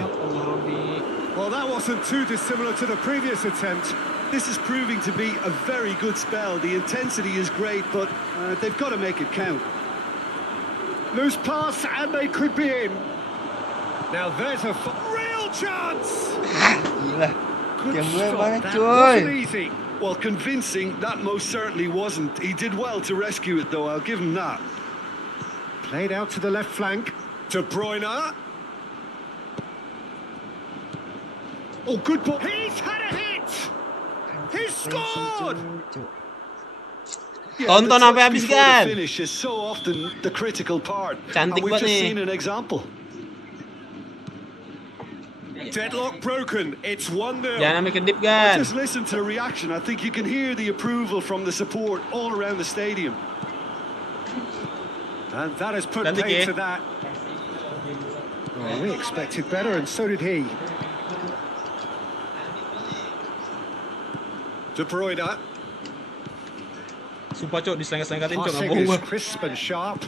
Well, that wasn't too dissimilar to the previous attempt. This is proving to be a very good spell. The intensity is great, but they've got to make it count. Loose pass, and they could be in. Now there's a real chance! Good stop. That wasn't easy. Well, convincing, that most certainly wasn't. He did well to rescue it, though, I'll give him that. Played out to the left flank. De Bruyne. Oh, good ball. He's had a hit! He's scored! Tonton sampai habis kan. The finish is so often the critical part. Cantik and we've banget just nih. seen an example. Deadlock broken. It's 1-0. Jangan sampai kedip kan. Just listen to the reaction. I think you can hear the approval from the support all around the stadium. And that has put Cantik paid ya. to that. Oh, we expected better, and so did he. De Bruyne. Sumpah cok, diselengkat-selengkatin cok, nggak Passing bohong is gua. crisp and sharp.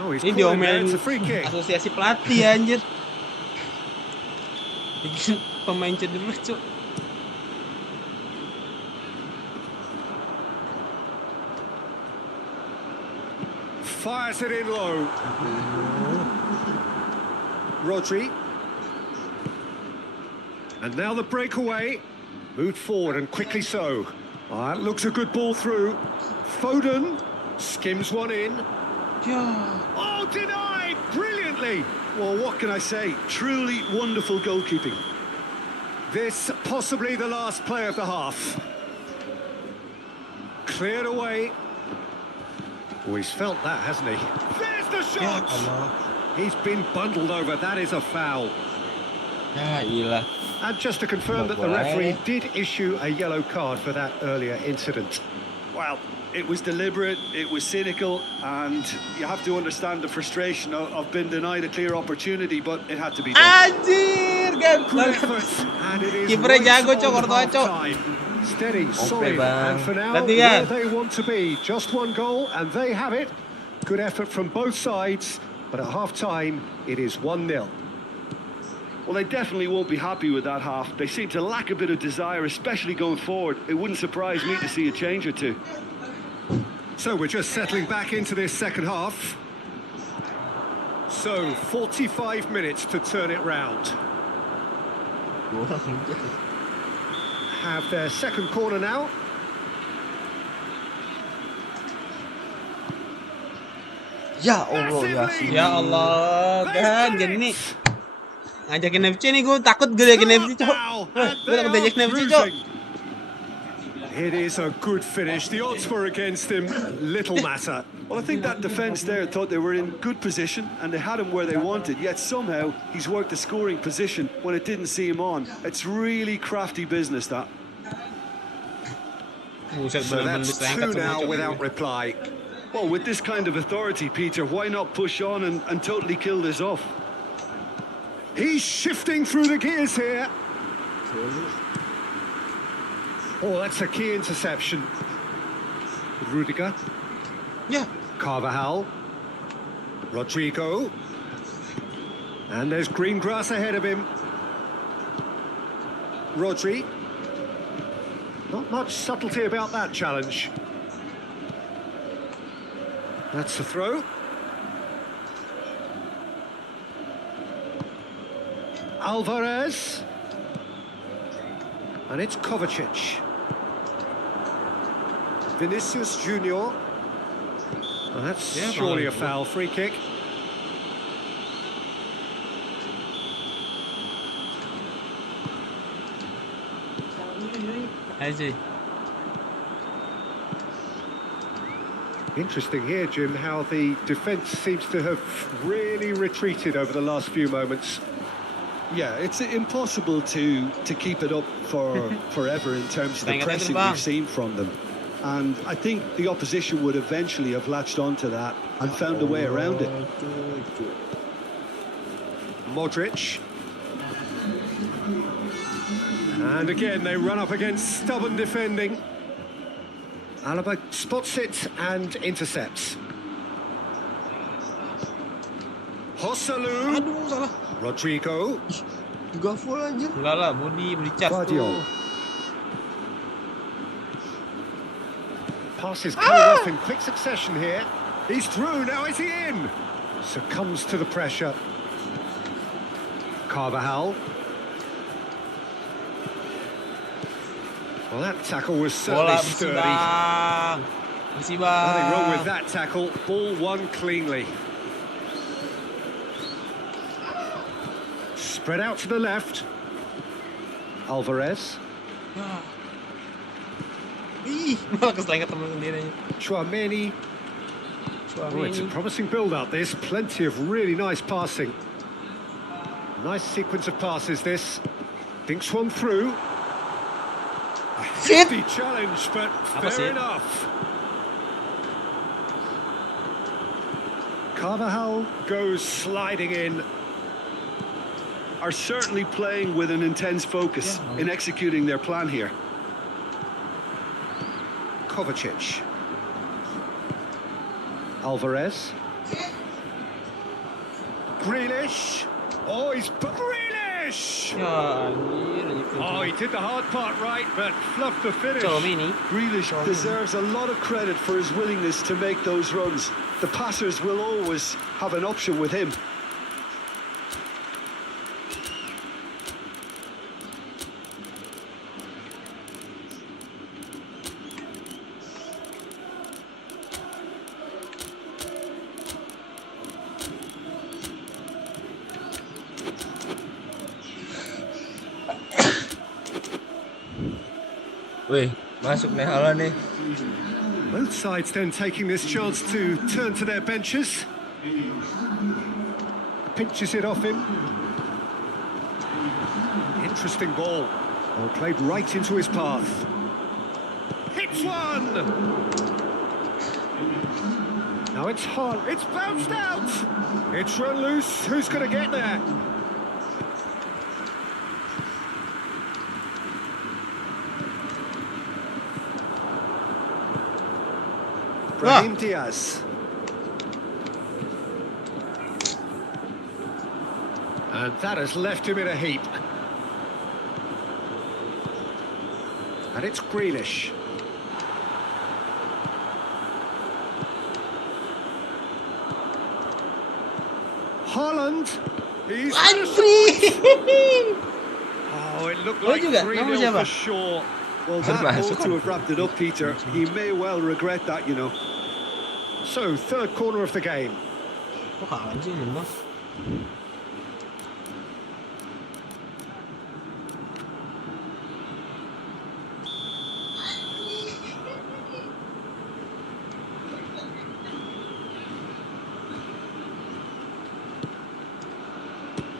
Oh, he's Ini put in there. diomelin It's a free kick. asosiasi pelatih anjir. Bikin pemain cedera cok. Fires it in low. Rodri. And now the breakaway. Moved forward and quickly so. Oh, that looks a good ball through. Foden skims one in. Oh, denied brilliantly. Well, what can I say? Truly wonderful goalkeeping. This possibly the last play of the half. Cleared away. Oh, he's felt that, hasn't he? There's the shot! He's been bundled over. That is a foul. Ya ilah. And just to confirm that the referee did issue a yellow card for that earlier incident. Well, it was deliberate, it was cynical, and you have to understand the frustration of being denied a clear opportunity, but it had to be done. Anjir, Good ganteng. effort, and it is Kipernya jago, once Cok, on Courtois, Cok. half-time. Steady, solid, Bang. and for now, Ganti, where kan? they want to be. Just one goal, and they have it. Good effort from both sides, but at half-time, it is 1-0. Well, they definitely won't be happy with that half. They seem to lack a bit of desire, especially going forward. It wouldn't surprise me to see a change or two. So we're just settling back into this second half. So 45 minutes to turn it round. Have their second corner now. Ya Allah Yasin. Ya Allah, ganjen nih. Ngajakin FC nih, gue takut gue ajakin FC, Cok. Gue takut diajakin FC, Cok. It is a good finish. The odds were against him. Little matter. Well, I think that defence there thought they were in good position and they had him where they wanted, yet somehow he's worked the scoring position when it didn't see him on. It's really crafty business, that. Buset, So bener-bener that's diselengkat two semua, now Cok. without reply. Well, with this kind of authority, Peter, why not push on and totally kill this off? He's shifting through the gears here. Oh, that's a key interception. Rudiger. Ya, Carvajal. Rodrigo. And there's green grass ahead of him. Rodri. Not much subtlety about that challenge. That's the throw. Alvarez. And it's Kovacic. Vinicius Junior. Well, that's Yeah, surely a fine. foul. Free kick. aja. Interesting here, Jim, how the defence seems to have really retreated over the last few moments. Yeah, it's impossible to keep it up for forever in terms of the Tengok pressing terbang. we've seen from them. And I think the opposition would eventually have latched onto that and found a way around it. Modric. And again, they run up against stubborn defending. Alaba spots it and intercepts. Joselu. Aduh, salah. Rodrigo. Juga full aja. Enggak lah, body charge Guardiola. tuh. Passes coming off in quick succession here. He's through, now is he in? Succumbs to the pressure. Carvajal. Well, that tackle was certainly Bola bersih, sturdy. Bang. Bersih, Nothing wrong with Bang. that tackle. Ball won cleanly. Spread out to the left. Alvarez. Ih, malah keselengkat temen sendiri. Chouameni. Oh, it's a promising build-up, this. Plenty of really nice passing. Nice sequence of passes, this. Thinks one through. A hefty challenge, but Apa fair sih? enough. Carvajal goes sliding in. Are certainly playing with an intense focus in executing their plan here. Kovacic. Alvarez. Grealish. Oh, he's Grealish! Ya, anjir. Oh, he did the hard part right, but fluffed the finish. Chouameni. Grealish deserves a lot of credit for his willingness to make those runs. The passers will always have an option with him. Wih, masuk nih Haaland nih. Both sides then taking this chance to turn to their benches. Pinches it off him. Interesting ball. Oh, played right into his path. Hits one! Now it's Haaland. It's bounced out! It's run loose. Who's going to get there? Brahim Diaz. And that has left him in a heap. And it's Grealish. Haaland. He's... Oh, Oh, it looked Lo like juga? 3-0 Kamu siapa? for sure. Well, that ought to have wrapped it up, Peter. He may well regret that, you know. So, third corner of the game. Kok kalah sih nembak?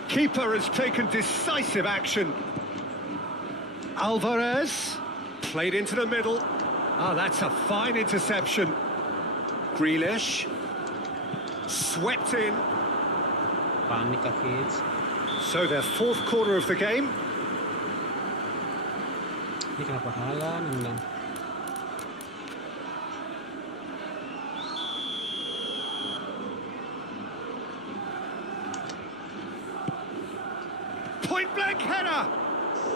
Keeper has taken decisive action. Alvarez played into the middle. Oh, that's a fine interception. Grealish swept in. Panik kids. So their fourth corner of the game. Ini kenapa halan nendang? Point blank header.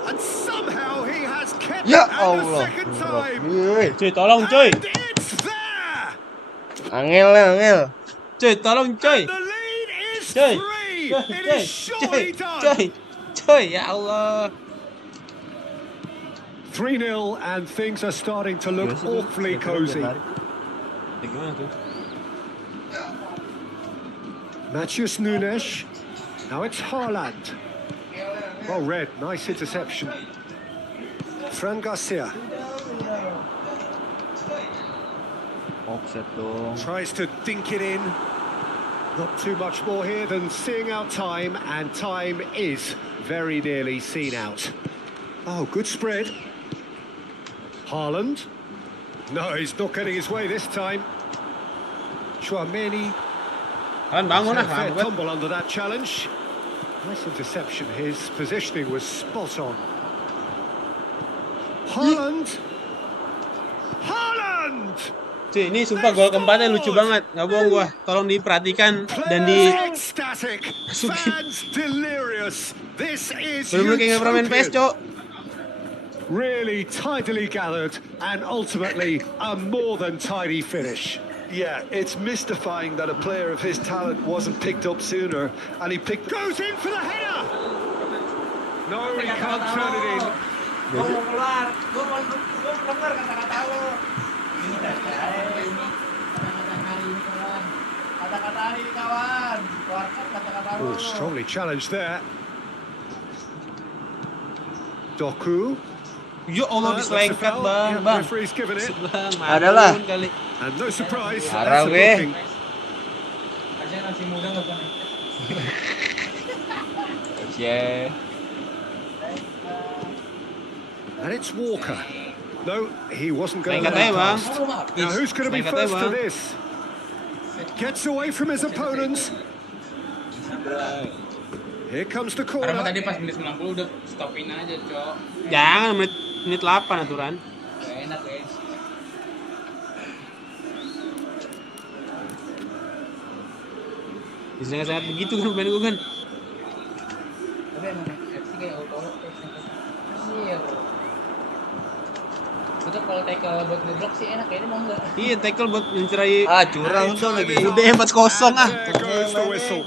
And somehow he has kept Ya it at the Allah. second time. Cuy, tolong cuy. And it's there. Angel. Cuy, tolong cuy. The lead is Cuy. 3. It is surely done. Cuy, ya Allah. 3-0 and things are starting to look awfully cozy. Gimana tuh? Matheus Nunes. Now it's Haaland. Well read, nice interception. Fran Garcia Offset dong. tries to dink it in. Not too much more here than seeing out time, and time is very nearly seen out. Oh, good spread. Haaland. No, he's not getting his way this time. Chouameni. Kalian bangun ah, Fair lambat. tumble under that challenge. Nice interception. His positioning was spot on. Haaland. Haaland. Cuy, ini sumpah gol keempatnya lucu banget. Nggak bohong gua. Tolong diperhatikan dan di Ecstatic. Fans delirious. This is bener-bener kayak nggak pernah main PES, utopian. Cok. Really tidily gathered and ultimately a more than tidy finish. Yeah, it's mystifying that a player of his talent wasn't picked up sooner, and he picked. Goes in for the header. No, he can't turn it in. Gua mau keluar. Gua mau keluar kata-kata lo. Ini kata-kata hari ini kawan. Kata-kata hari ini kawan. Keluarkan kata-kata lo. Oh, strongly challenged there. Doku. Ya Allah, That's a diselengkat foul. bang, Yeah, bang. referee's given it. Bang, Adalah. maklum kali. And no surprise, Parah, that's a weh. booking. Kasihan masih muda nggak pernah. Yeah. And it's Walker. No, he wasn't going to Selengkat aja, that bang. pass. Now who's going to be Selengkat aja, first to bang. this? Gets away from his opponents. Here comes the Karena corner. tadi pas menit 90 udah stopin aja, Cok. Jangan menit 8 aturan. Gak enak, guys. Sangat-sangat begitu kan pemain gue kan. Tapi emang FC kayak auto anjir. Betul kalau tackle buat ngeblok sih enak, kayaknya mau enggak. Iya, tackle buat mencerai. Ah, curang tuh lagi. Udah 4-0 ah. There goes the whistle.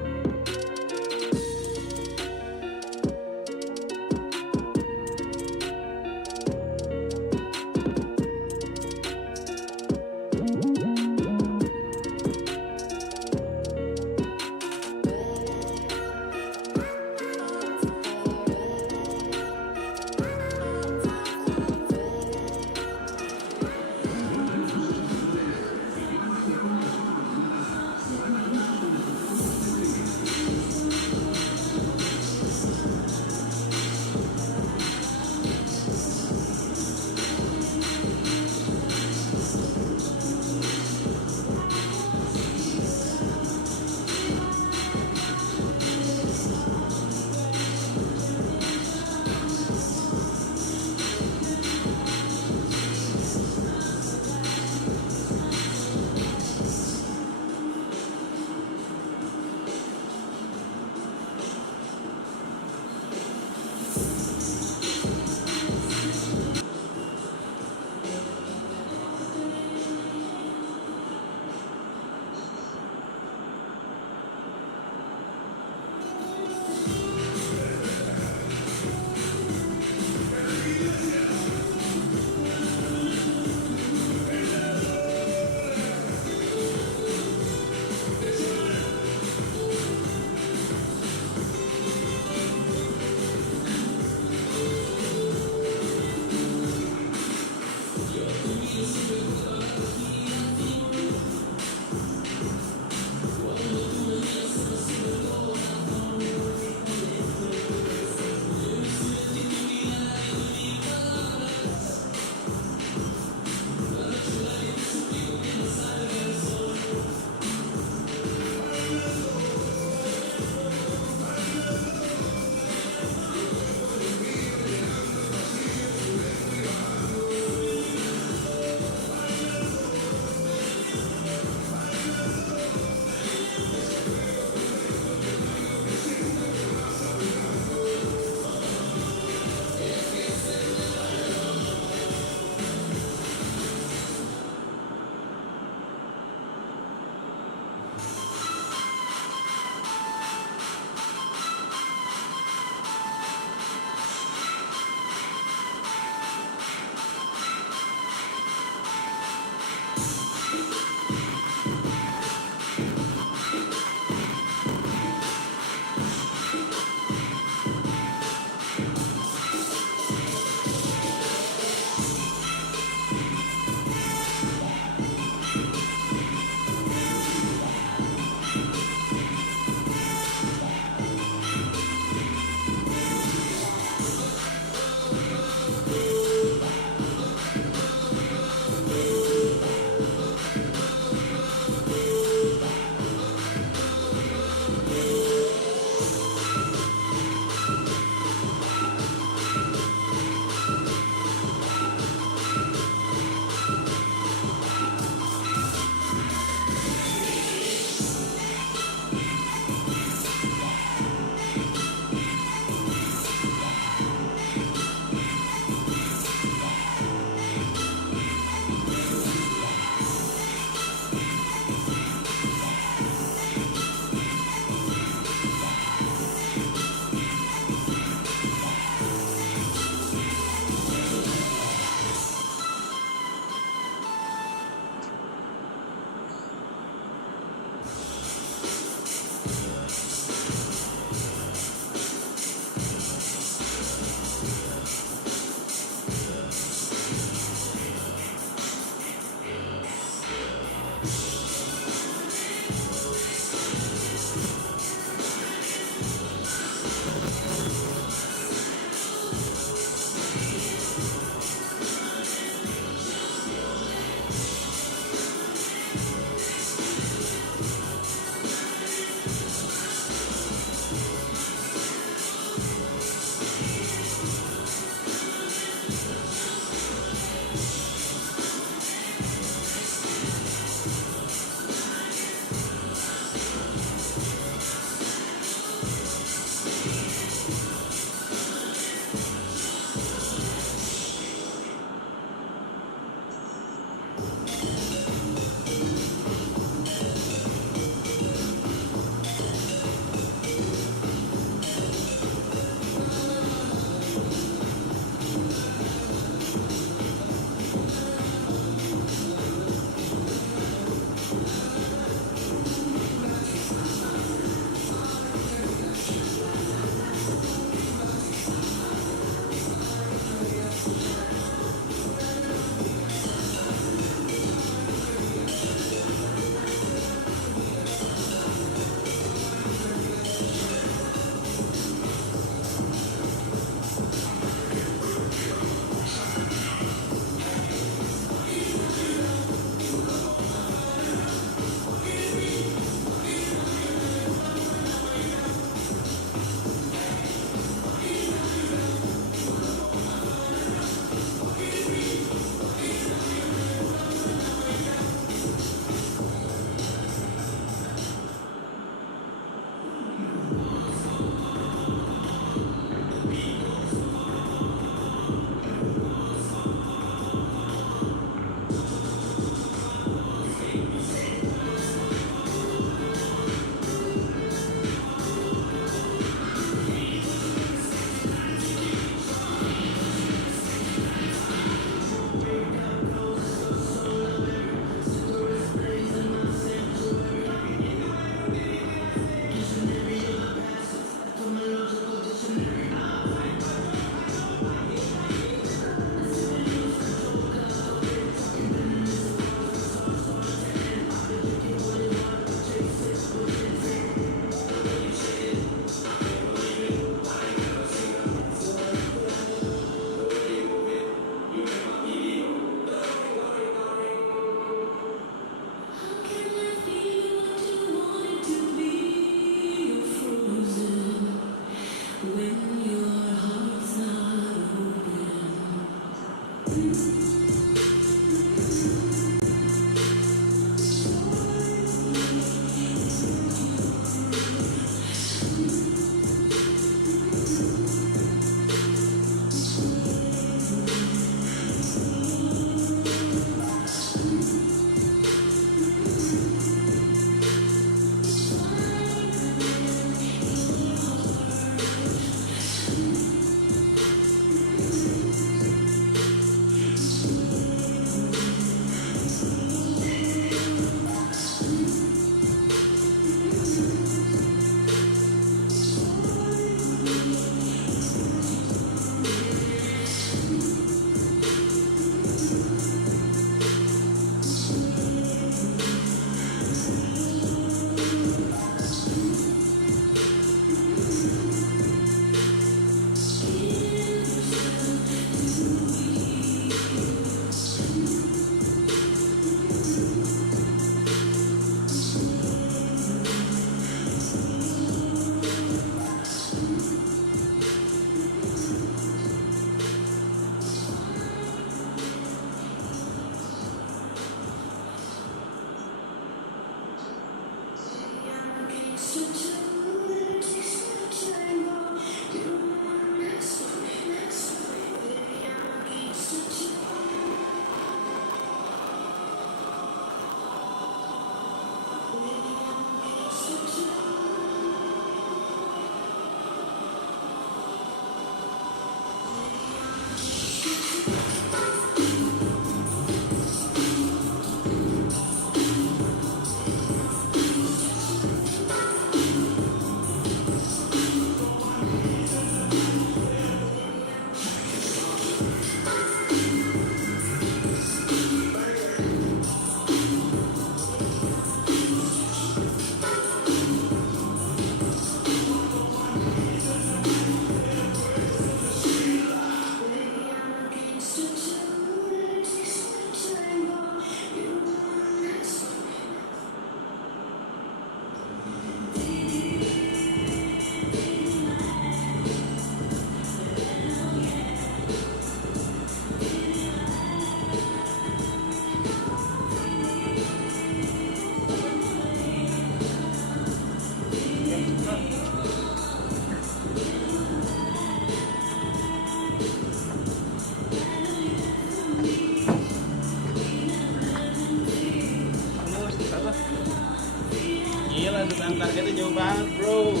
Gila, tuh targetnya jauh banget, bro.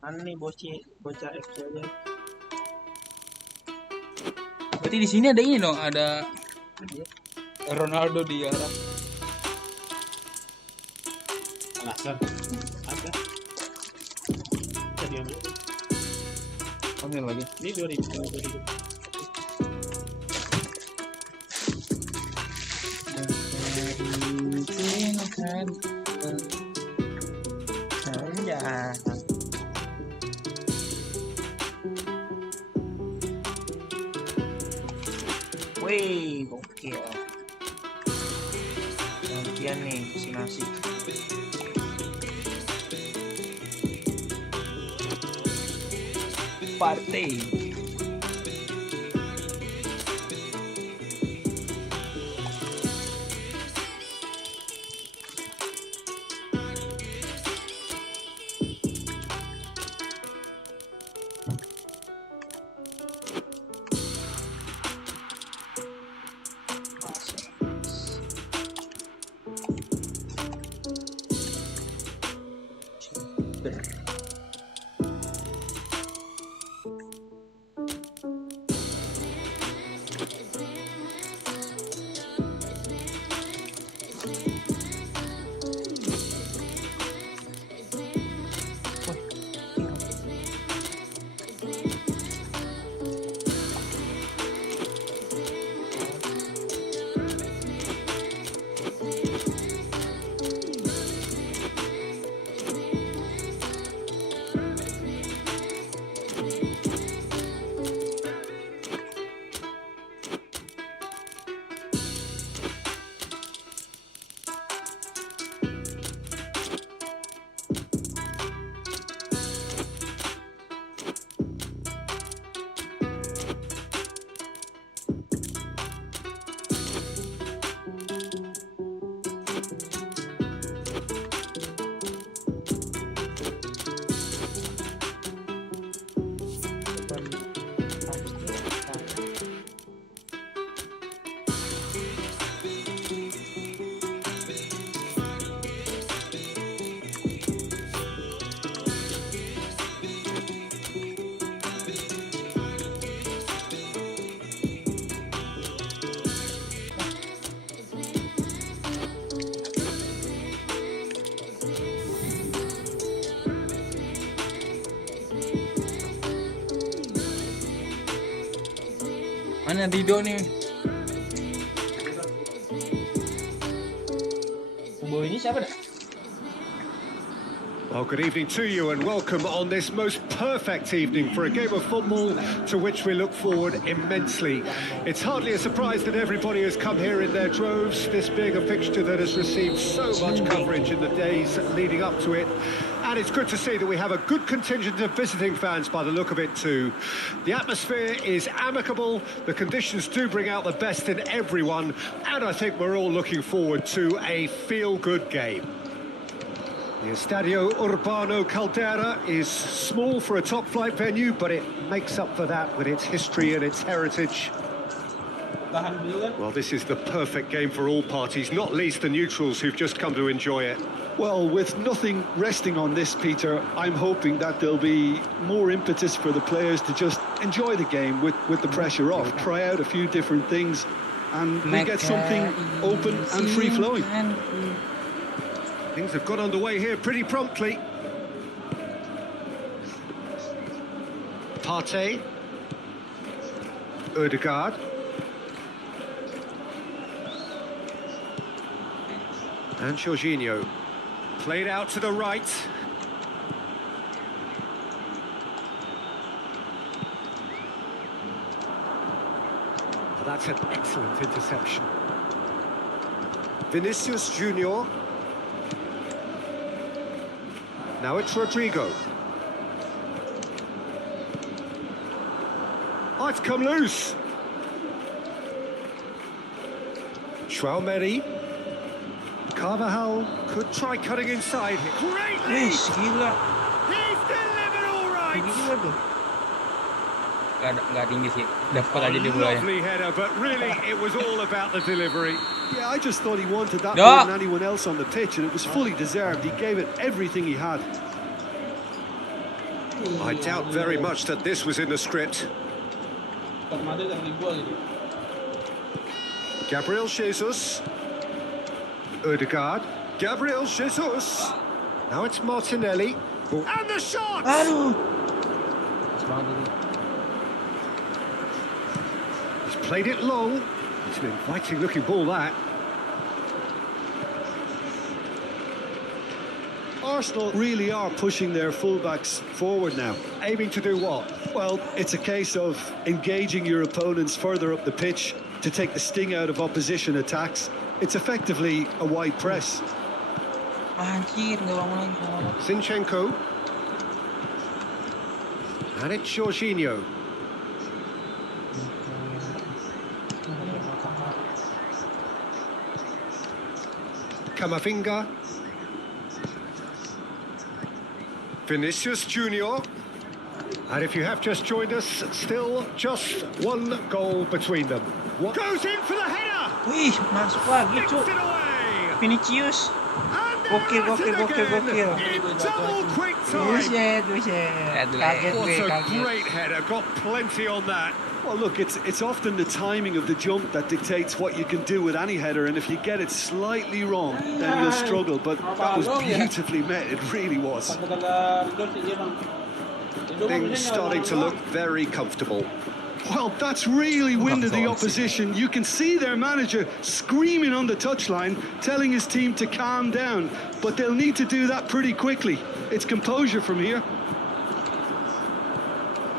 Mana nih bocah FC aja. Berarti di sini ada ini dong, ada Ronaldo di Arab. Alasan ada. Tadi ambil. Ambil lagi. Ini 2000. Ya. Wih, gokil. Gantian nih si nasi. Party. Mana Dido nih? Boy ini siapa dah? Well, good evening to you and welcome on this most perfect evening for a game of football to which we look forward immensely. It's hardly a surprise that everybody has come here in their droves, this being a fixture that has received so much coverage in the days leading up to it. And it's good to see that we have a good contingent of visiting fans by the look of it too. The atmosphere is amicable, the conditions do bring out the best in everyone, and I think we're all looking forward to a feel-good game. The Estadio Urbano Caldera is small for a top-flight venue, but it makes up for that with its history and its heritage. Well, this is the perfect game for all parties, not least the neutrals who've just come to enjoy it. Well, with nothing resting on this, Peter, I'm hoping that there'll be more impetus for the players to just enjoy the game with the pressure off, try out a few different things, and we get something open and free-flowing. Things have got underway here pretty promptly. Partey. Ødegaard. And Jorginho. Played out to the right. Oh, that's an excellent interception. Vinicius Junior. Now it's Rodrigo. Oh, it's come loose. Chouameni. Carvajal could try cutting inside. Great lead! Gila. He's delivered all right. Gila tuh. Nggak tinggi sih. Dapat aja dia bolanya. Lovely header, but really it was all about the delivery. Yeah, I just thought he wanted that more than anyone else on the pitch, and it was fully deserved. He gave it everything he had. I doubt very much that this was in the script. Gabriel Jesus. Ødegaard. Gabriel Jesus. Now it's Martinelli. And the shot! Aduh. He's played it long. It's an inviting looking ball, that. Arsenal really are pushing their fullbacks forward now. Aiming to do what? Well, it's a case of engaging your opponents further up the pitch to take the sting out of opposition attacks. It's effectively a wide press. Anjir, nggak bangun lagi. Zinchenko. And it's Jorginho. Camavinga. Vinicius Junior. And if you have just joined us, still just one goal between them. What goes in for the header? Wih, masuk lagi, Cuk. It away. Vinicius. And Gokil, gokil, gokil, gokil. in double quick time. Buset. Kaget What gue, a kaget. great header. Got plenty on that. Well, look, it's often the timing of the jump that dictates what you can do with any header, and if you get it slightly wrong, then you'll struggle. But that was beautifully met, it really was. Things starting to look very comfortable. Well, that's really winded the opposition. You can see their manager screaming on the touchline, telling his team to calm down. But they'll need to do that pretty quickly. It's composure from here.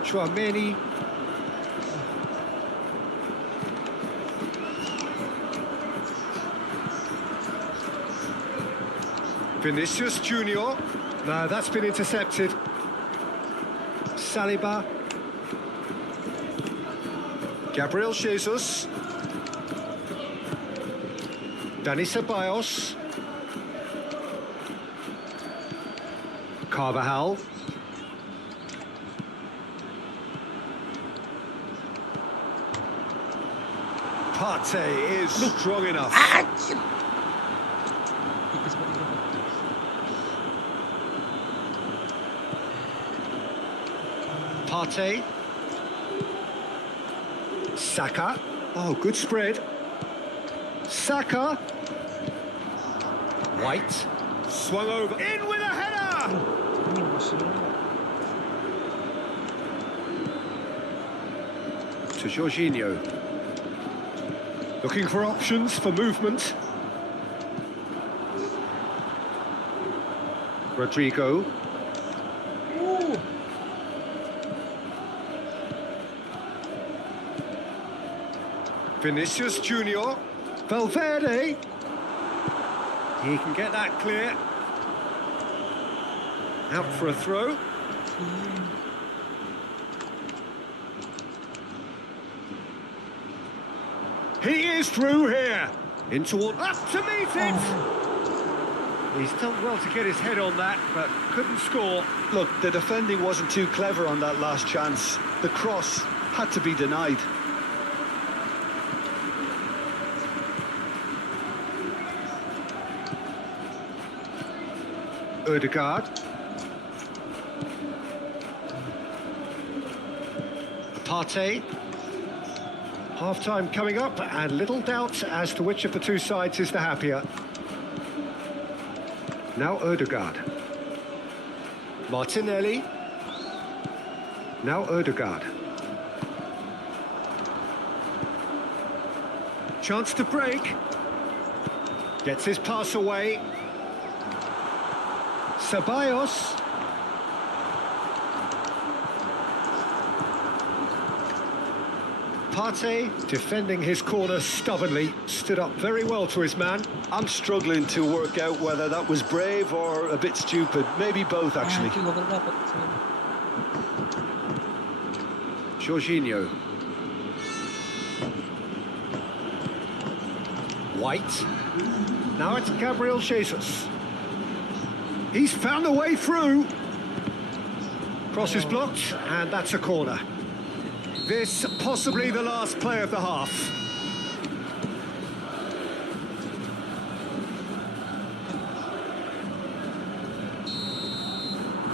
Chouameni. Vinicius Junior. No, that's been intercepted. Saliba. Gabriel Jesus. Dani Ceballos. Carvajal. Partey is strong enough. Partey. Saka. Oh, good spread. Saka. White. Swung over. In with a header! to Jorginho. Looking for options for movement. Rodrigo. Vinicius Junior. Valverde. He can get that clear. Out for a throw. He is through here. In toward up to meet it. He's done well to get his head on that, but couldn't score. Look, the defending wasn't too clever on that last chance. The cross had to be denied. Ødegaard. Partey. Half-time coming up, and little doubt as to which of the two sides is the happier. Now Ødegaard. Martinelli. Now Ødegaard. Chance to break. Gets his pass away. Ceballos. Partey, defending his corner stubbornly, stood up very well to his man. I'm struggling to work out whether that was brave or a bit stupid. Maybe both, actually. Jorginho. White. Now it's Gabriel Jesus. He's found a way through. Cross is blocked, and that's a corner. This possibly the last play of the half.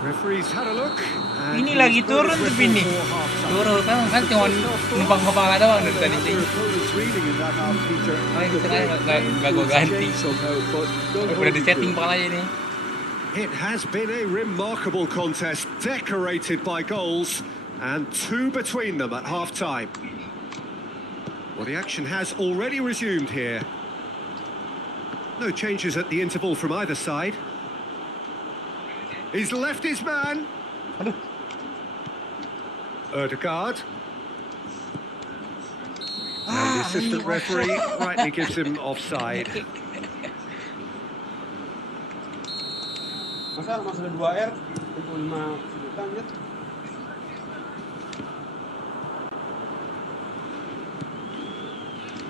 Referee's had a look. Ini lagi turun tapi nih. Turun kan cuma numpang kepala doang dari tadi sih. Itu kan nggak gue ganti. Udah disetting kepalanya nih. It has been a remarkable contest, decorated by goals, and two between them at half-time. Well, the action has already resumed here. No changes at the interval from either side. He's left his man. Ødegaard. And the assistant referee rightly gives him offside. Masa sudah 2R, 25 juta anjir.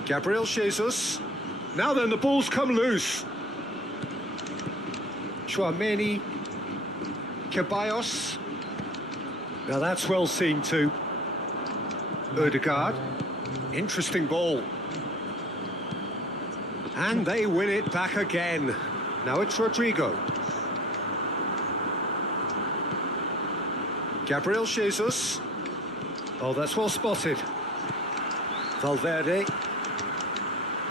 Gabriel Jesus. Now then, the ball's come loose. Chouameni. Ceballos. Now that's well seen too. Ødegaard. Interesting ball. And they win it back again. Now it's Rodrigo. Gabriel Jesus. Oh, that's well spotted. Valverde.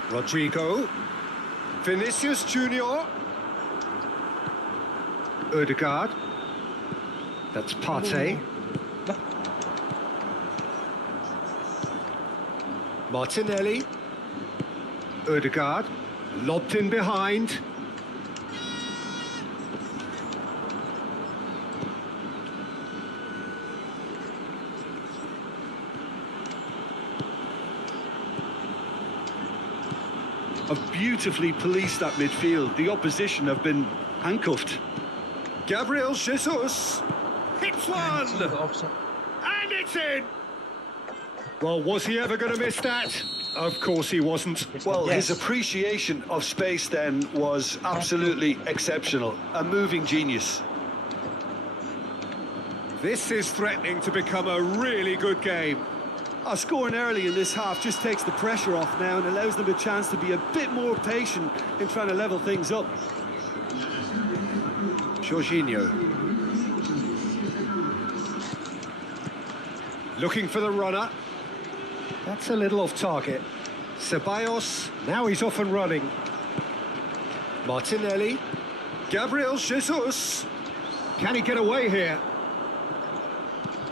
Rodrigo. Vinicius Junior. Ødegaard. That's Partey. Martinelli. Ødegaard. Lobbed in behind. Have beautifully policed that midfield. The opposition have been handcuffed. Gabriel Jesus hits one, and it's in. Well, was he ever going to miss that? Of course he wasn't. Well, his appreciation of space then was absolutely exceptional. A moving genius. This is threatening to become a really good game. Scoring early in this half just takes the pressure off now and allows them a chance to be a bit more patient in trying to level things up. Jorginho. Looking for the runner. That's a little off target. Ceballos, now he's off and running. Martinelli. Gabriel Jesus. Can he get away here?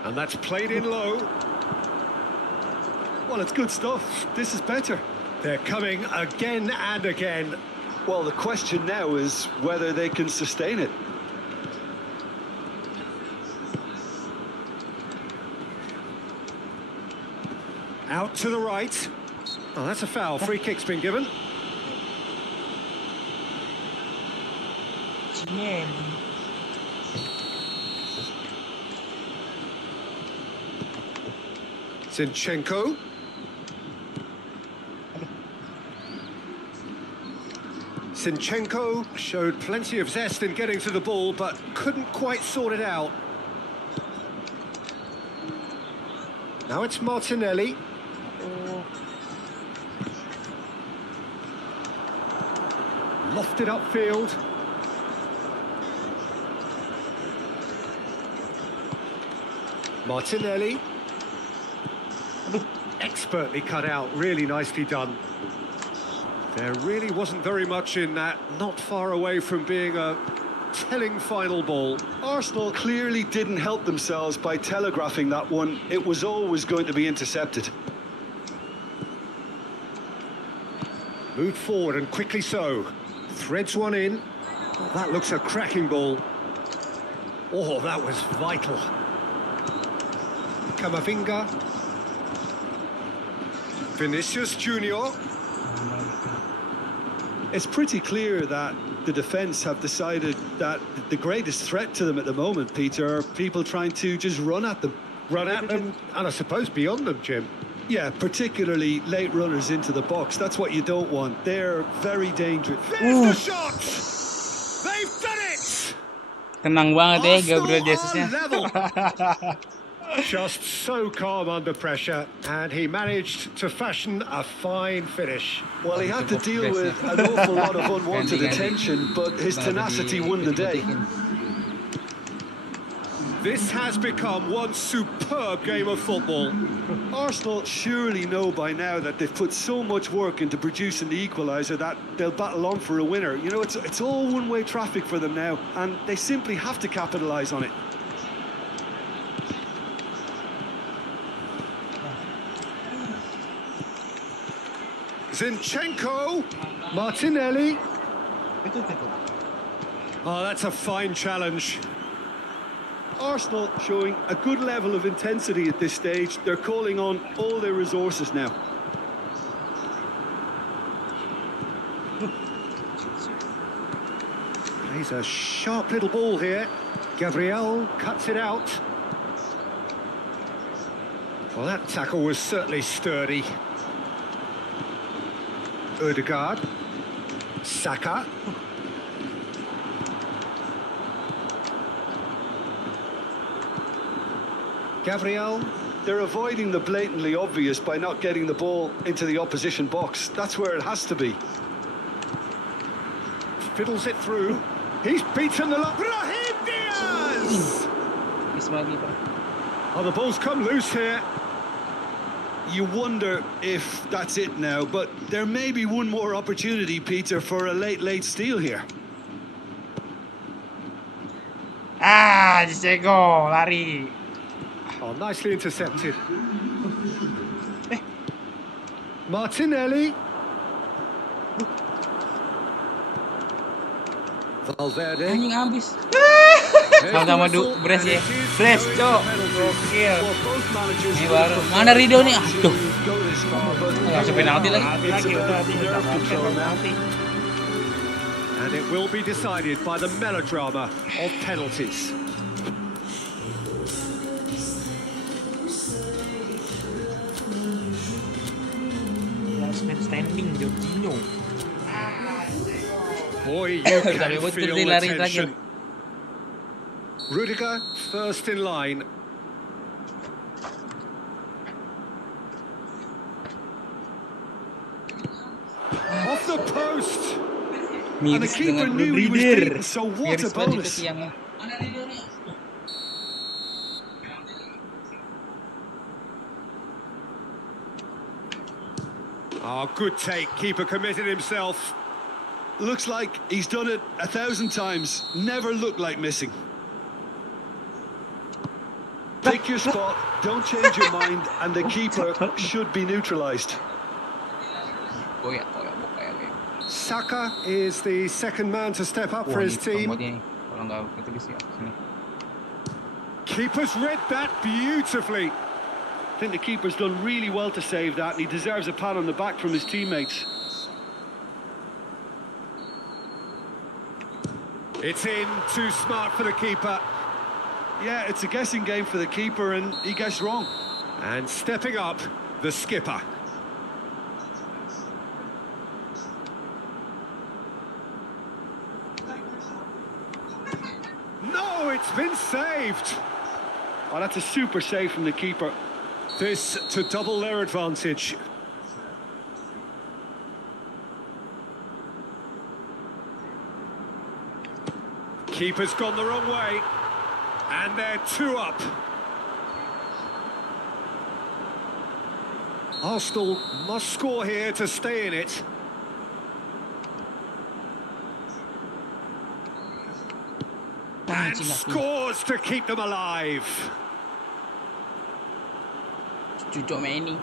And that's played in low. Well, it's good stuff. This is better. They're coming again and again. Well, the question now is whether they can sustain it. Out to the right. Oh, that's a foul. Free kick's been given. Zinchenko. Zinchenko showed plenty of zest in getting to the ball, but couldn't quite sort it out. Now it's Martinelli. Lofted upfield. Martinelli. Expertly cut out, really nicely done. There really wasn't very much in that, not far away from being a telling final ball. Arsenal clearly didn't help themselves by telegraphing that one. It was always going to be intercepted. Moved forward and quickly so. Threads one in. Oh, that looks a cracking ball. Oh, that was vital. Camavinga. Vinicius Junior. It's pretty clear that the defence have decided that the greatest threat to them at the moment, Peter, are people trying to just run at them. Run at them, and I suppose beyond them, Jim. Yeah, particularly late runners into the box. That's what you don't want. They're very dangerous. There's the shot! They've done it! Tenang banget ya Gabriel Arsenal Jesus-nya. are level. Just so calm under pressure, and he managed to fashion a fine finish. Well, he had to deal with an awful lot of unwanted attention, but his tenacity won the day. This has become one superb game of football. Arsenal surely know by now that they've put so much work into producing the equaliser that they'll battle on for a winner. You know, it's all one-way traffic for them now, and they simply have to capitalise on it. Zinchenko, Martinelli. Oh, that's a fine challenge. Arsenal showing a good level of intensity at this stage. They're calling on all their resources now. Plays a sharp little ball here. Gabriel cuts it out. Well, that tackle was certainly sturdy. Ødegaard. Saka. Gabriel. They're avoiding the blatantly obvious by not getting the ball into the opposition box. That's where it has to be. Fiddles it through. He's beaten the lock. Brahim Diaz! Oh, the ball's come loose here. You wonder if that's it now, but there may be one more opportunity, Peter, for a late steal here. Ah, Zinchenko lari. Oh, nicely intercepted. Martinelli. Valverde. Anjing habis. Sama-sama Bres ya. Bres, cok. Gokil. Ini baru. Mana Rido nih? Aduh. Langsung penalti lagi. And it will be decided by the melodrama of penalties. Standing Jorginho. Boy, you can feel the tension. Rudiger first in line. Off the post. And the keeper knew he was beaten, so what a bonus. Oh, good take. Keeper committed himself. Looks like he's done it 1,000 times. Never looked like missing. They Check your spot, don't change your mind, and the keeper should be neutralised. Koyak. Saka is the second man to step up for his team. Kalau nggak ketulis ya sini. Keeper's read that beautifully. I think the keeper's done really well to save that, and he deserves a pat on the back from his teammates. It's in, too smart for the keeper. Yeah, it's a guessing game for the keeper, and he guessed wrong. And stepping up, the skipper. No, it's been saved. Oh, that's a super save from the keeper. This to double their advantage. Keeper's gone the wrong way. And they're 2 up. Arsenal must score here to stay in it. And scores to keep them alive. Cucuk Manny.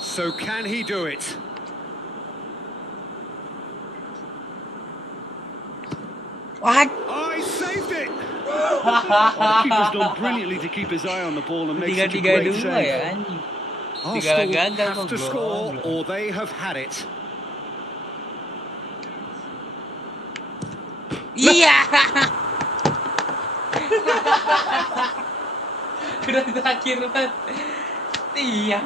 So can he do it? What? Oh, he saved it! Oh, the keeper's done brilliantly to keep his eye on the ball and make such a great save. Arsenal have to score or they have had it. Iya. Udah terakhir banget. Iya.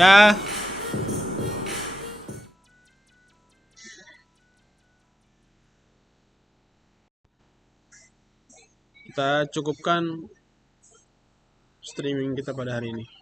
Dah. Kita cukupkan streaming kita pada hari ini.